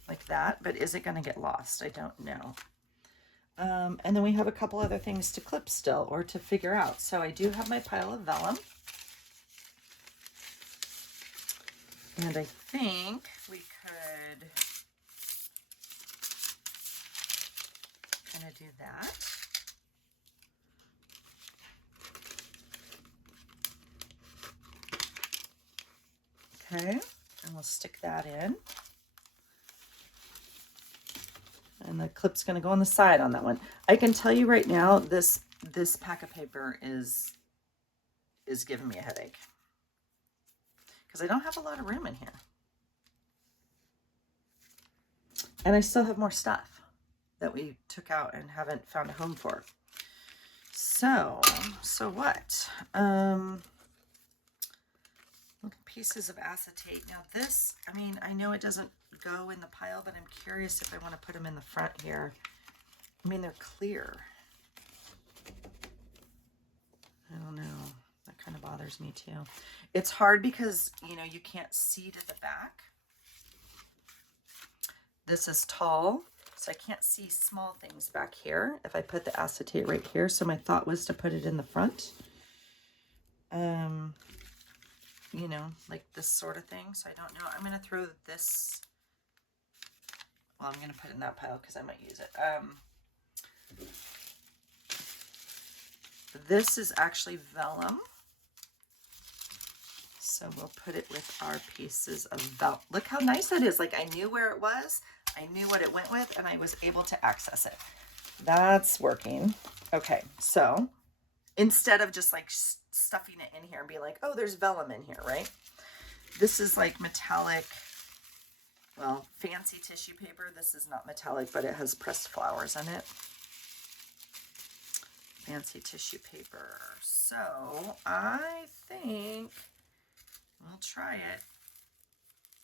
like that, but is it going to get lost? I don't know. And then we have a couple other things to clip still or to figure out. So I do have my pile of vellum. And I think we could kind of do that. Okay, and we'll stick that in. And the clip's going to go on the side on that one. I can tell you right now, this pack of paper is giving me a headache because I don't have a lot of room in here. And I still have more stuff that we took out and haven't found a home for. So what? Pieces of acetate. Now this, I mean, I know it doesn't go in the pile, but I'm curious if I want to put them in the front here. I mean, they're clear. I don't know. That kind of bothers me too. It's hard because, you know, you can't see to the back. This is tall, so I can't see small things back here if I put the acetate right here. So my thought was to put it in the front. You know, like this sort of thing. So I don't know. I'm going to throw this. Well, I'm going to put it in that pile because I might use it. This is actually vellum. So we'll put it with our pieces of vellum. Look how nice that is. Like I knew where it was. I knew what it went with and I was able to access it. That's working. Okay. So instead of just like stuffing it in here and be like, oh, there's vellum in here, right? This is like metallic, well, fancy tissue paper. This is not metallic, but it has pressed flowers in it. Fancy tissue paper. So I think we'll try it.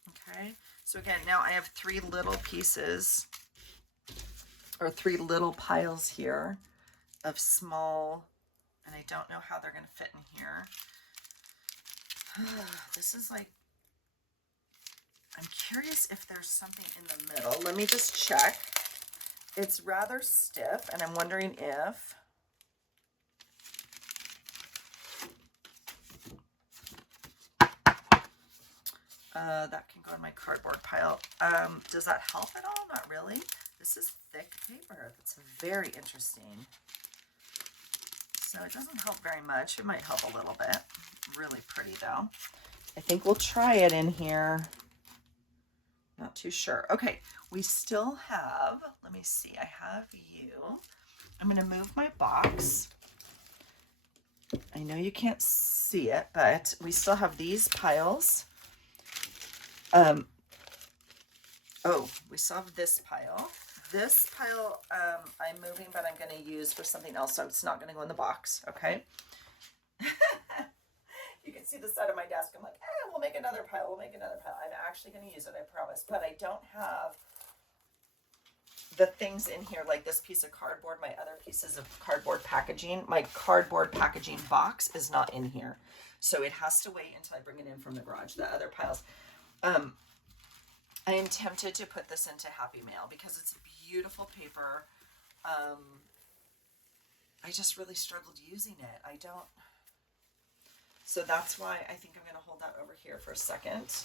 Okay. So again, now I have 3 little pieces or 3 little piles here of small, and I don't know how they're going to fit in here. This is like, I'm curious if there's something in the middle. Let me just check. It's rather stiff, and I'm wondering if that can go in my cardboard pile. Does that help at all? Not really. This is thick paper. That's very interesting. So it doesn't help very much. It might help a little bit. Really pretty though. I think we'll try it in here. Not too sure. Okay, we still have, let me see, I have you. I'm going to move my box. I know you can't see it, but we still have these piles. We still have this pile. This pile I'm moving, but I'm going to use for something else, so it's not going to go in the box, okay? You can see the side of my desk. I'm like, we'll make another pile. We'll make another pile. I'm actually going to use it, I promise. But I don't have the things in here, like this piece of cardboard, my other pieces of cardboard packaging. My cardboard packaging box is not in here. So it has to wait until I bring it in from the garage, the other piles. I am tempted to put this into Happy Mail because it's beautiful paper. I just really struggled using it. So that's why I think I'm going to hold that over here for a second.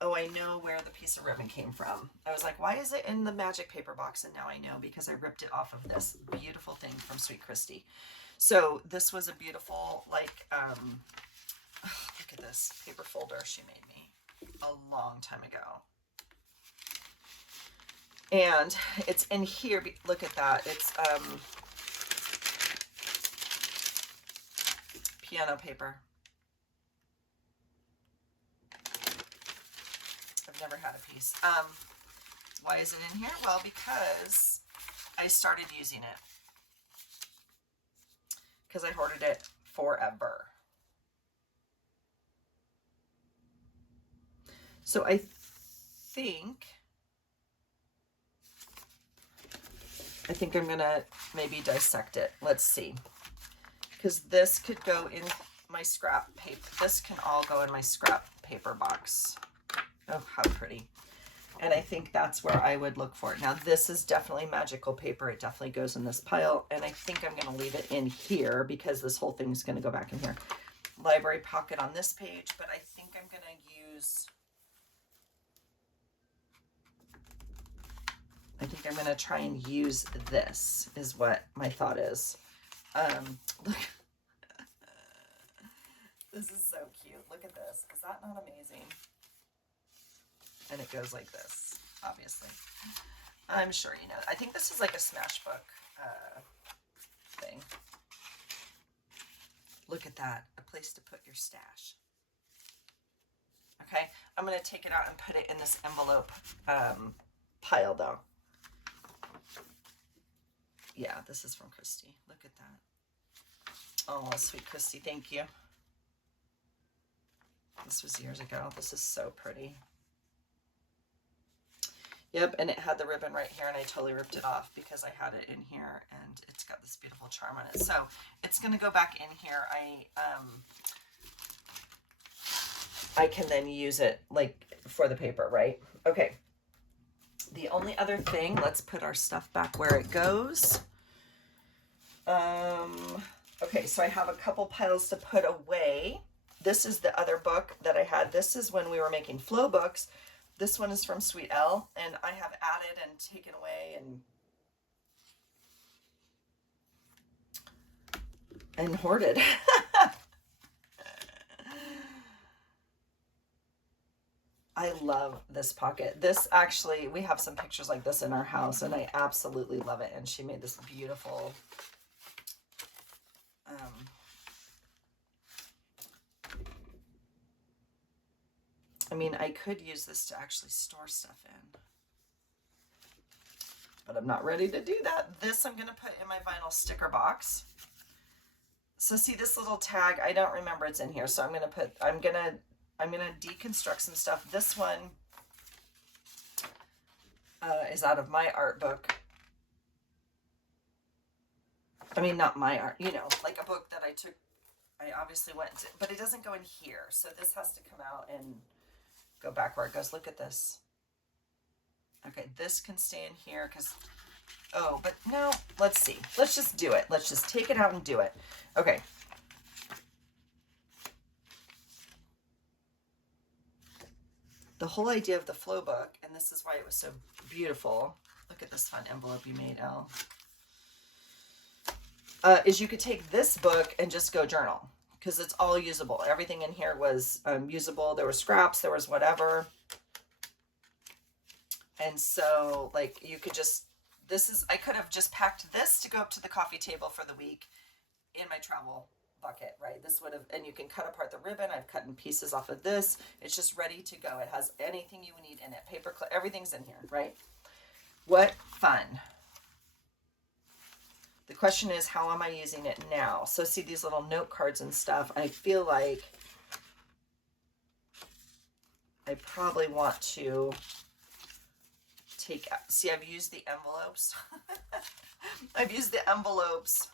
Oh, I know where the piece of ribbon came from. I was like, why is it in the magic paper box? And now I know, because I ripped it off of this beautiful thing from Sweet Christy. So this was a beautiful, like, look at this paper folder she made me a long time ago. And it's in here. Look at that. It's piano paper. I've never had a piece. Why is it in here? Well, because I started using it. Because I hoarded it forever. So I think I'm gonna maybe dissect it. Let's see. Because this could go in my scrap paper. This can all go in my scrap paper box. Oh, how pretty. And I think that's where I would look for it. Now, this is definitely magical paper. It definitely goes in this pile. And I think I'm going to leave it in here because this whole thing is going to go back in here. Library pocket on this page, but I think I'm going to use... I think I'm going to try and use this, is what my thought is. Look. This is so cute. Look at this. Is that not amazing? And it goes like this, obviously. I'm sure you know. I think this is like a Smashbook thing. Look at that. A place to put your stash. Okay. I'm going to take it out and put it in this envelope pile, though. Yeah, this is from Christy. Look at that. Oh, sweet Christy, thank you. This was years ago. This is so pretty. Yep, and it had the ribbon right here, and I totally ripped it off because I had it in here, and it's got this beautiful charm on it. So it's going to go back in here. I can then use it like for the paper, right? Okay. The only other thing, let's put our stuff back where it goes. Okay, so I have a couple piles to put away. This is the other book that I had. This is when we were making flow books. This one is from Sweet L, and I have added and taken away and hoarded. I love this pocket. This actually, we have some pictures like this in our house, and I absolutely love it. And she made this beautiful I mean, I could use this to actually store stuff in, but I'm not ready to do that. This I'm going to put in my vinyl sticker box. So see this little tag, I don't remember it's in here. So I'm going to deconstruct some stuff. This one is out of my art book. I mean, not my art, you know, like a book that I took. I obviously went to, but it doesn't go in here. So this has to come out and go back where it goes. Look at this. Okay, this can stay in here because, oh, but no, let's see. Let's just do it. Let's just take it out and do it. Okay. The whole idea of the flow book, and this is why it was so beautiful. Look at this fun envelope you made, Elle. Is you could take this book and just go journal because it's all usable. Everything in here was usable. There were scraps, there was whatever. And so like you could just, I could have just packed this to go up to the coffee table for the week in my travel bucket, right? This would have, and you can cut apart the ribbon. I've cut in pieces off of this. It's just ready to go. It has anything you need in it. Paper clip, everything's in here, right? What fun. The question is, how am I using it now? So see these little note cards and stuff. I feel like I probably want to take, see, I've used the envelopes. I've used the envelopes,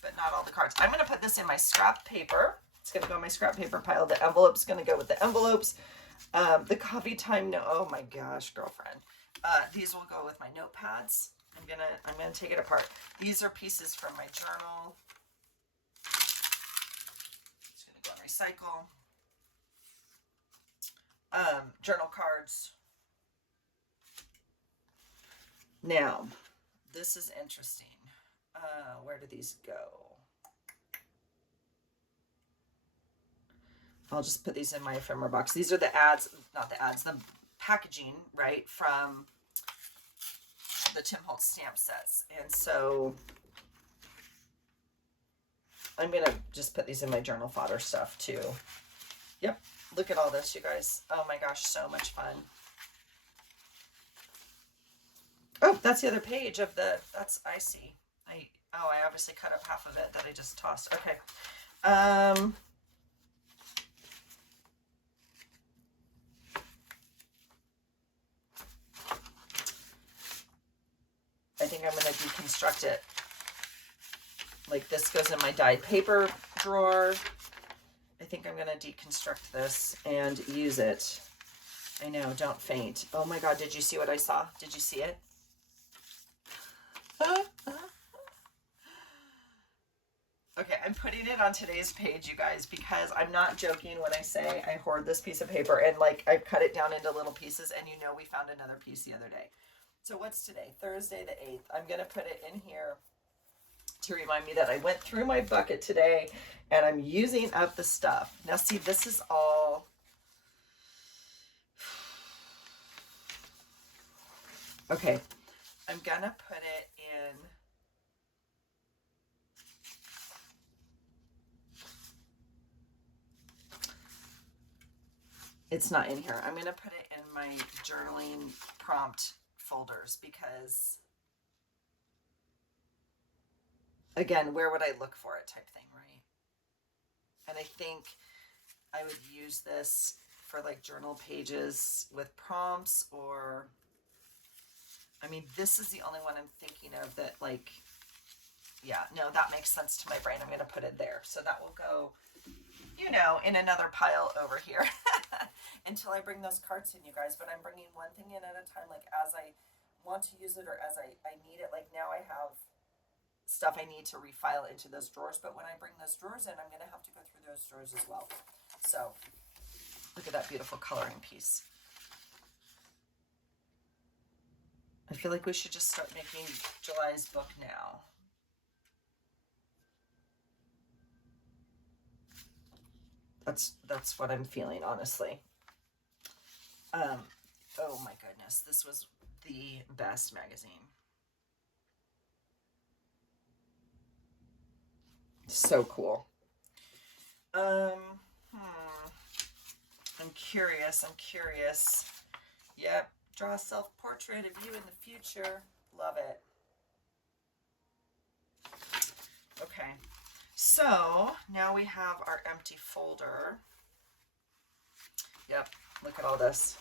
but not all the cards. I'm going to put this in my scrap paper. It's going to go in my scrap paper pile. The envelope's going to go with the envelopes. The coffee time, no, oh my gosh, girlfriend. These will go with my notepads. I'm gonna take it apart. These are pieces from my journal. It's gonna go in recycle. Journal cards. Now, this is interesting. Where do these go? I'll just put these in my ephemera box. These are the ads, not the ads, the packaging, right, from the Tim Holtz stamp sets. And so I'm going to just put these in my journal fodder stuff too. Yep. Look at all this, you guys. Oh my gosh, so much fun. Oh, that's the other page of the, I see. I obviously cut up half of it that I just tossed. Okay. I think I'm going to deconstruct it. Like this goes in my dyed paper drawer. I think I'm going to deconstruct this and use it. I know, don't faint. Oh my God, did you see what I saw? Did you see it? Okay, I'm putting it on today's page, you guys, because I'm not joking when I say I hoard this piece of paper and like I've cut it down into little pieces, and you know we found another piece the other day. So what's today? Thursday the 8th. I'm going to put it in here to remind me that I went through my bucket today and I'm using up the stuff. Now see, this is all, okay, I'm going to put it in, it's not in here. I'm going to put it in my journaling prompt folders because, again, where would I look for it type thing, right? And I think I would use this for like journal pages with prompts, or, I mean, this is the only one I'm thinking of that like, yeah, no, that makes sense to my brain. I'm going to put it there. So that will go, you know, in another pile over here until I bring those cards in, you guys. But I'm bringing one thing in at a time, like as I want to use it or as I need it. Like now I have stuff I need to refile into those drawers, but when I bring those drawers in, I'm going to have to go through those drawers as well. So look at that beautiful coloring piece. I feel like we should just start making July's book now. That's what I'm feeling, honestly. Oh my goodness, this was the best magazine. So cool. I'm curious. Yep, draw a self-portrait of you in the future. Love it. Okay, so now we have our empty folder. Yep, look at all this.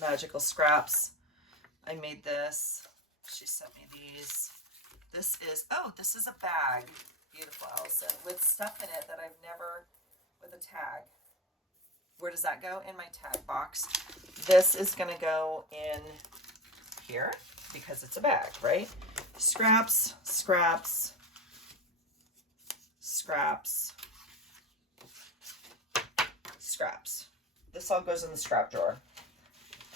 Magical scraps. I made this. She sent me these. This is, oh, this is a bag. Beautiful, Allison, with stuff in it that I've never, with a tag. Where does that go? In my tag box. This is going to go in here because it's a bag, right? Scraps, scraps, scraps, scraps. This all goes in the scrap drawer.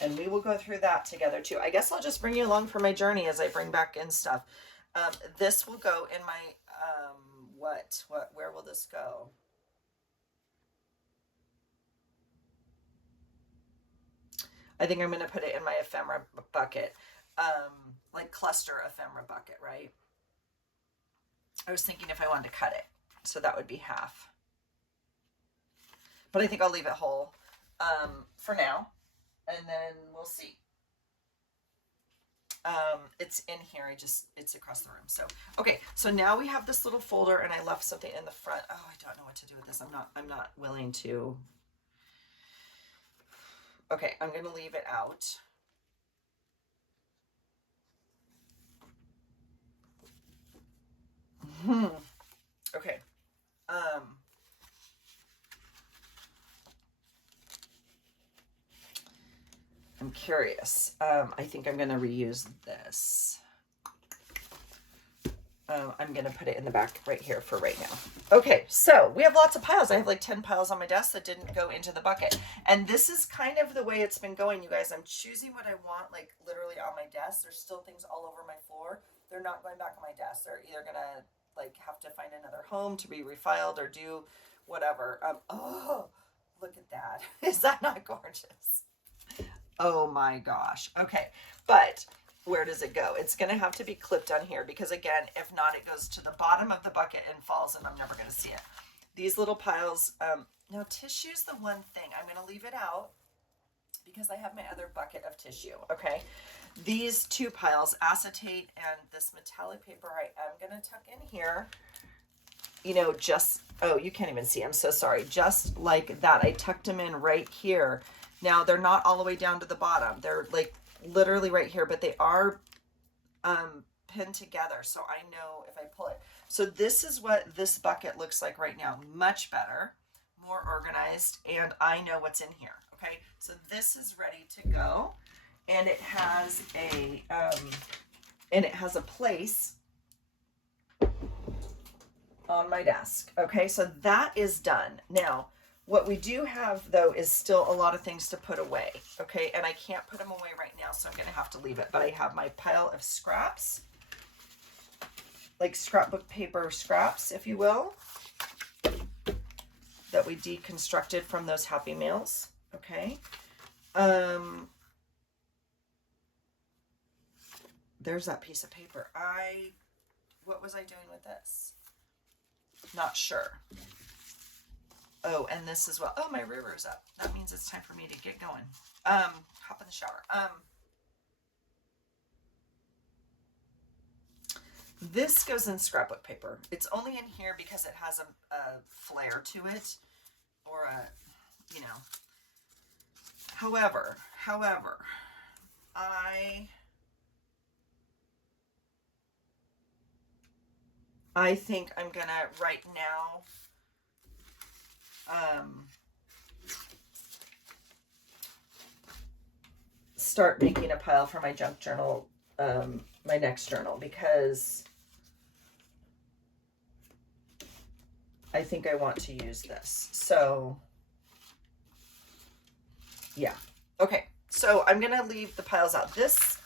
And we will go through that together too. I guess I'll just bring you along for my journey as I bring back in stuff. This will go in my, where will this go? I think I'm going to put it in my ephemera bucket, like cluster ephemera bucket, right? I was thinking if I wanted to cut it, so that would be half. But I think I'll leave it whole for now, and then we'll see. It's in here. It's across the room. So, okay. So now we have this little folder, and I left something in the front. Oh, I don't know what to do with this. I'm not willing to. Okay, I'm going to leave it out. Okay. I'm curious. I think I'm going to reuse this. I'm going to put it in the back right here for right now. Okay, so we have lots of piles. I have like 10 piles on my desk that didn't go into the bucket. And this is kind of the way it's been going, you guys. I'm choosing what I want, like literally on my desk. There's still things all over my floor. They're not going back on my desk. They're either going to like have to find another home to be refiled or do whatever. Oh, look at that. Is that not gorgeous? Oh my gosh. Okay, but where does it go? It's going to have to be clipped on here because, again, if not, it goes to the bottom of the bucket and falls, and I'm never going to see it. These little piles, now tissue's the one thing. I'm going to leave it out because I have my other bucket of tissue, okay? These two piles, acetate and this metallic paper, I am going to tuck in here, you know, just, oh, you can't even see. I'm so sorry. Just like that. I tucked them in right here. Now, they're not all the way down to the bottom. They're like literally right here, but they are pinned together. So I know if I pull it. So this is what this bucket looks like right now. Much better, more organized, and I know what's in here. Okay, so this is ready to go, and it has a place on my desk. Okay, so that is done. Now, what we do have, though, is still a lot of things to put away, okay? And I can't put them away right now, so I'm going to have to leave it. But I have my pile of scraps, like scrapbook paper scraps, if you will, that we deconstructed from those Happy Meals, okay? There's that piece of paper. What was I doing with this? Not sure. Oh, and this as well. Oh, my Ruru's up. That means it's time for me to get going. Hop in the shower. This goes in scrapbook paper. It's only in here because it has a flare to it, or a, you know. However, I think I'm gonna right now start making a pile for my junk journal, my next journal, because I think I want to use this. So yeah. Okay. So I'm going to leave the piles out. This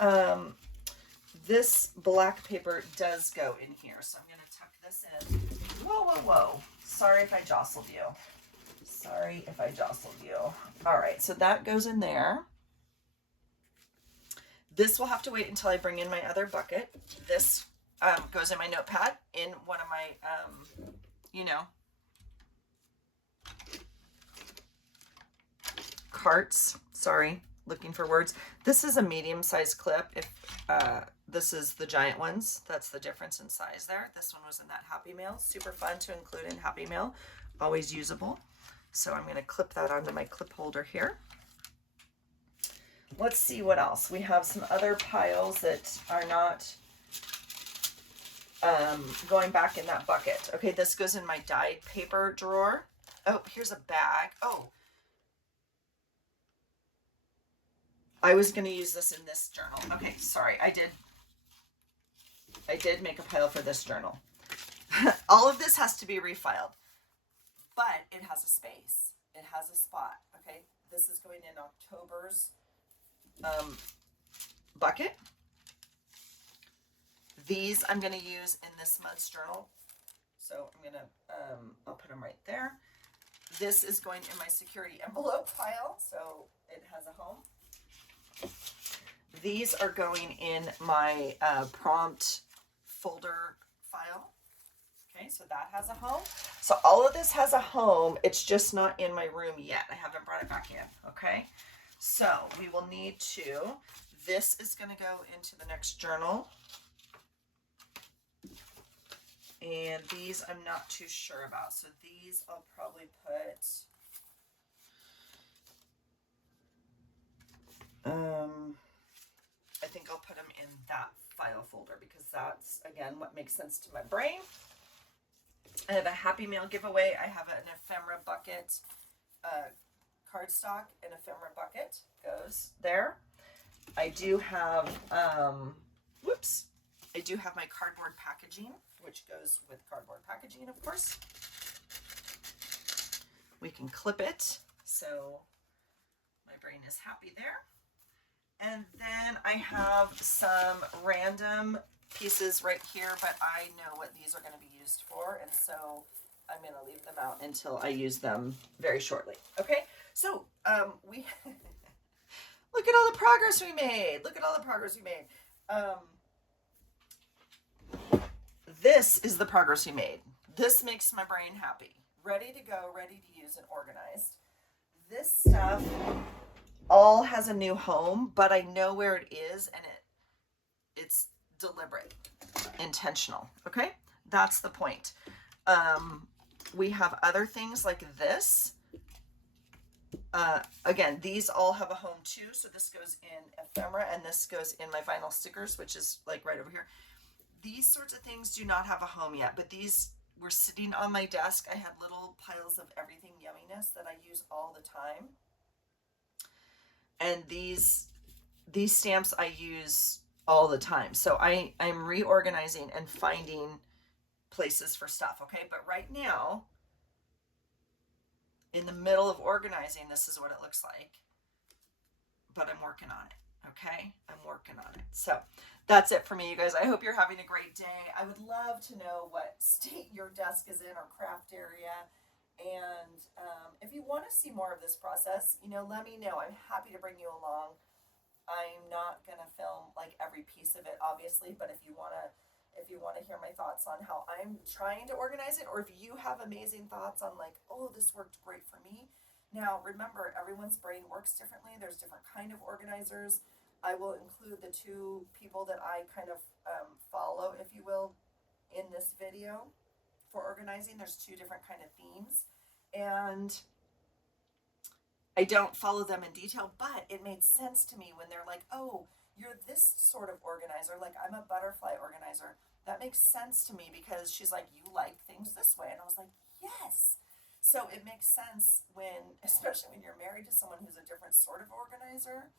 black paper does go in here. So I'm going to tuck this in. Whoa, whoa, whoa. Sorry if I jostled you. Sorry if I jostled you. All right. So that goes in there. This will have to wait until I bring in my other bucket. This goes in my notepad in one of my, carts. Sorry, looking for words. This is a medium-sized clip. If this is the giant ones, that's the difference in size there. This one was in that Happy Meal. Super fun to include in Happy Meal. Always usable. So I'm going to clip that onto my clip holder here. Let's see what else. We have some other piles that are not going back in that bucket. Okay, this goes in my dyed paper drawer. Oh, here's a bag. Oh, I was going to use this in this journal. Okay, sorry. I did make a pile for this journal. All of this has to be refiled, but it has a space. It has a spot. Okay, this is going in October's bucket. These I'm going to use in this month's journal. So I'm going to, I'll put them right there. This is going in my security envelope file, so it has a home. These are going in my prompt folder file. Okay, so that has a home. So all of this has a home. It's just not in my room yet. I haven't brought it back in. Okay, so we will need to, this is going to go into the next journal. And these I'm not too sure about. So these I'll probably put, I think I'll put them in that file folder because that's, again, what makes sense to my brain. I have a Happy Mail giveaway. I have an ephemera bucket, cardstock, and ephemera bucket goes there. I do have, I do have my cardboard packaging, which goes with cardboard packaging, of course. We can clip it, so my brain is happy there. And then I have some random pieces right here, but I know what these are going to be used for, and so I'm going to leave them out until I use them very shortly. Okay, so we look at all the progress we made. Look at all the progress we made. This is the progress we made. This makes my brain happy. Ready to go, ready to use, and organized. This stuff all has a new home, but I know where it is, and it's deliberate, intentional. Okay, that's the point. We have other things like this. Again, these all have a home too. So this goes in ephemera, and this goes in my vinyl stickers, which is like right over here. These sorts of things do not have a home yet, but these were sitting on my desk. I had little piles of everything yumminess that I use all the time. And these stamps I use all the time. So I'm reorganizing and finding places for stuff. Okay, but right now, in the middle of organizing, this is what it looks like. But I'm working on it. Okay, I'm working on it. So that's it for me, you guys. I hope you're having a great day. I would love to know what state your desk is in or craft area. And if you want to see more of this process, let me know. I'm happy to bring you along. I'm not going to film like every piece of it, obviously, but if you want to hear my thoughts on how I'm trying to organize it, or if you have amazing thoughts on like, oh, this worked great for me. Now, remember, everyone's brain works differently. There's different kind of organizers. I will include the two people that I kind of follow, if you will, in this video for organizing. There's two different kind of themes, and I don't follow them in detail, but it made sense to me when they're like, oh, you're this sort of organizer. Like, I'm a butterfly organizer. That makes sense to me because she's like, you like things this way. And I was like, yes. So it makes sense when, especially when you're married to someone who's a different sort of organizer,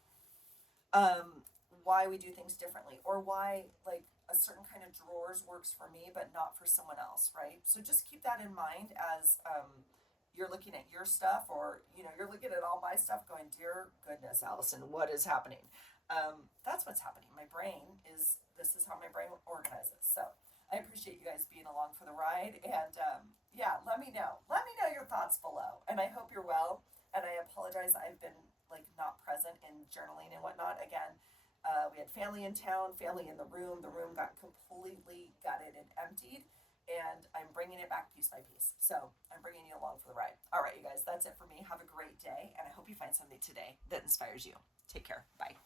why we do things differently, or why like a certain kind of drawers works for me, but not for someone else, right? So just keep that in mind as you're looking at your stuff, or you're looking at all my stuff going, dear goodness, Allison, what is happening? That's what's happening. This is how my brain organizes. So I appreciate you guys being along for the ride, and yeah, let me know your thoughts below, and I hope you're well. And I apologize, I've been like not present in journaling and whatnot. Again, we had family in town, family in the room got completely gutted and emptied, and I'm bringing it back piece by piece. So I'm bringing you along for the ride. All right, you guys, that's it for me. Have a great day, and I hope you find something today that inspires you. Take care. Bye.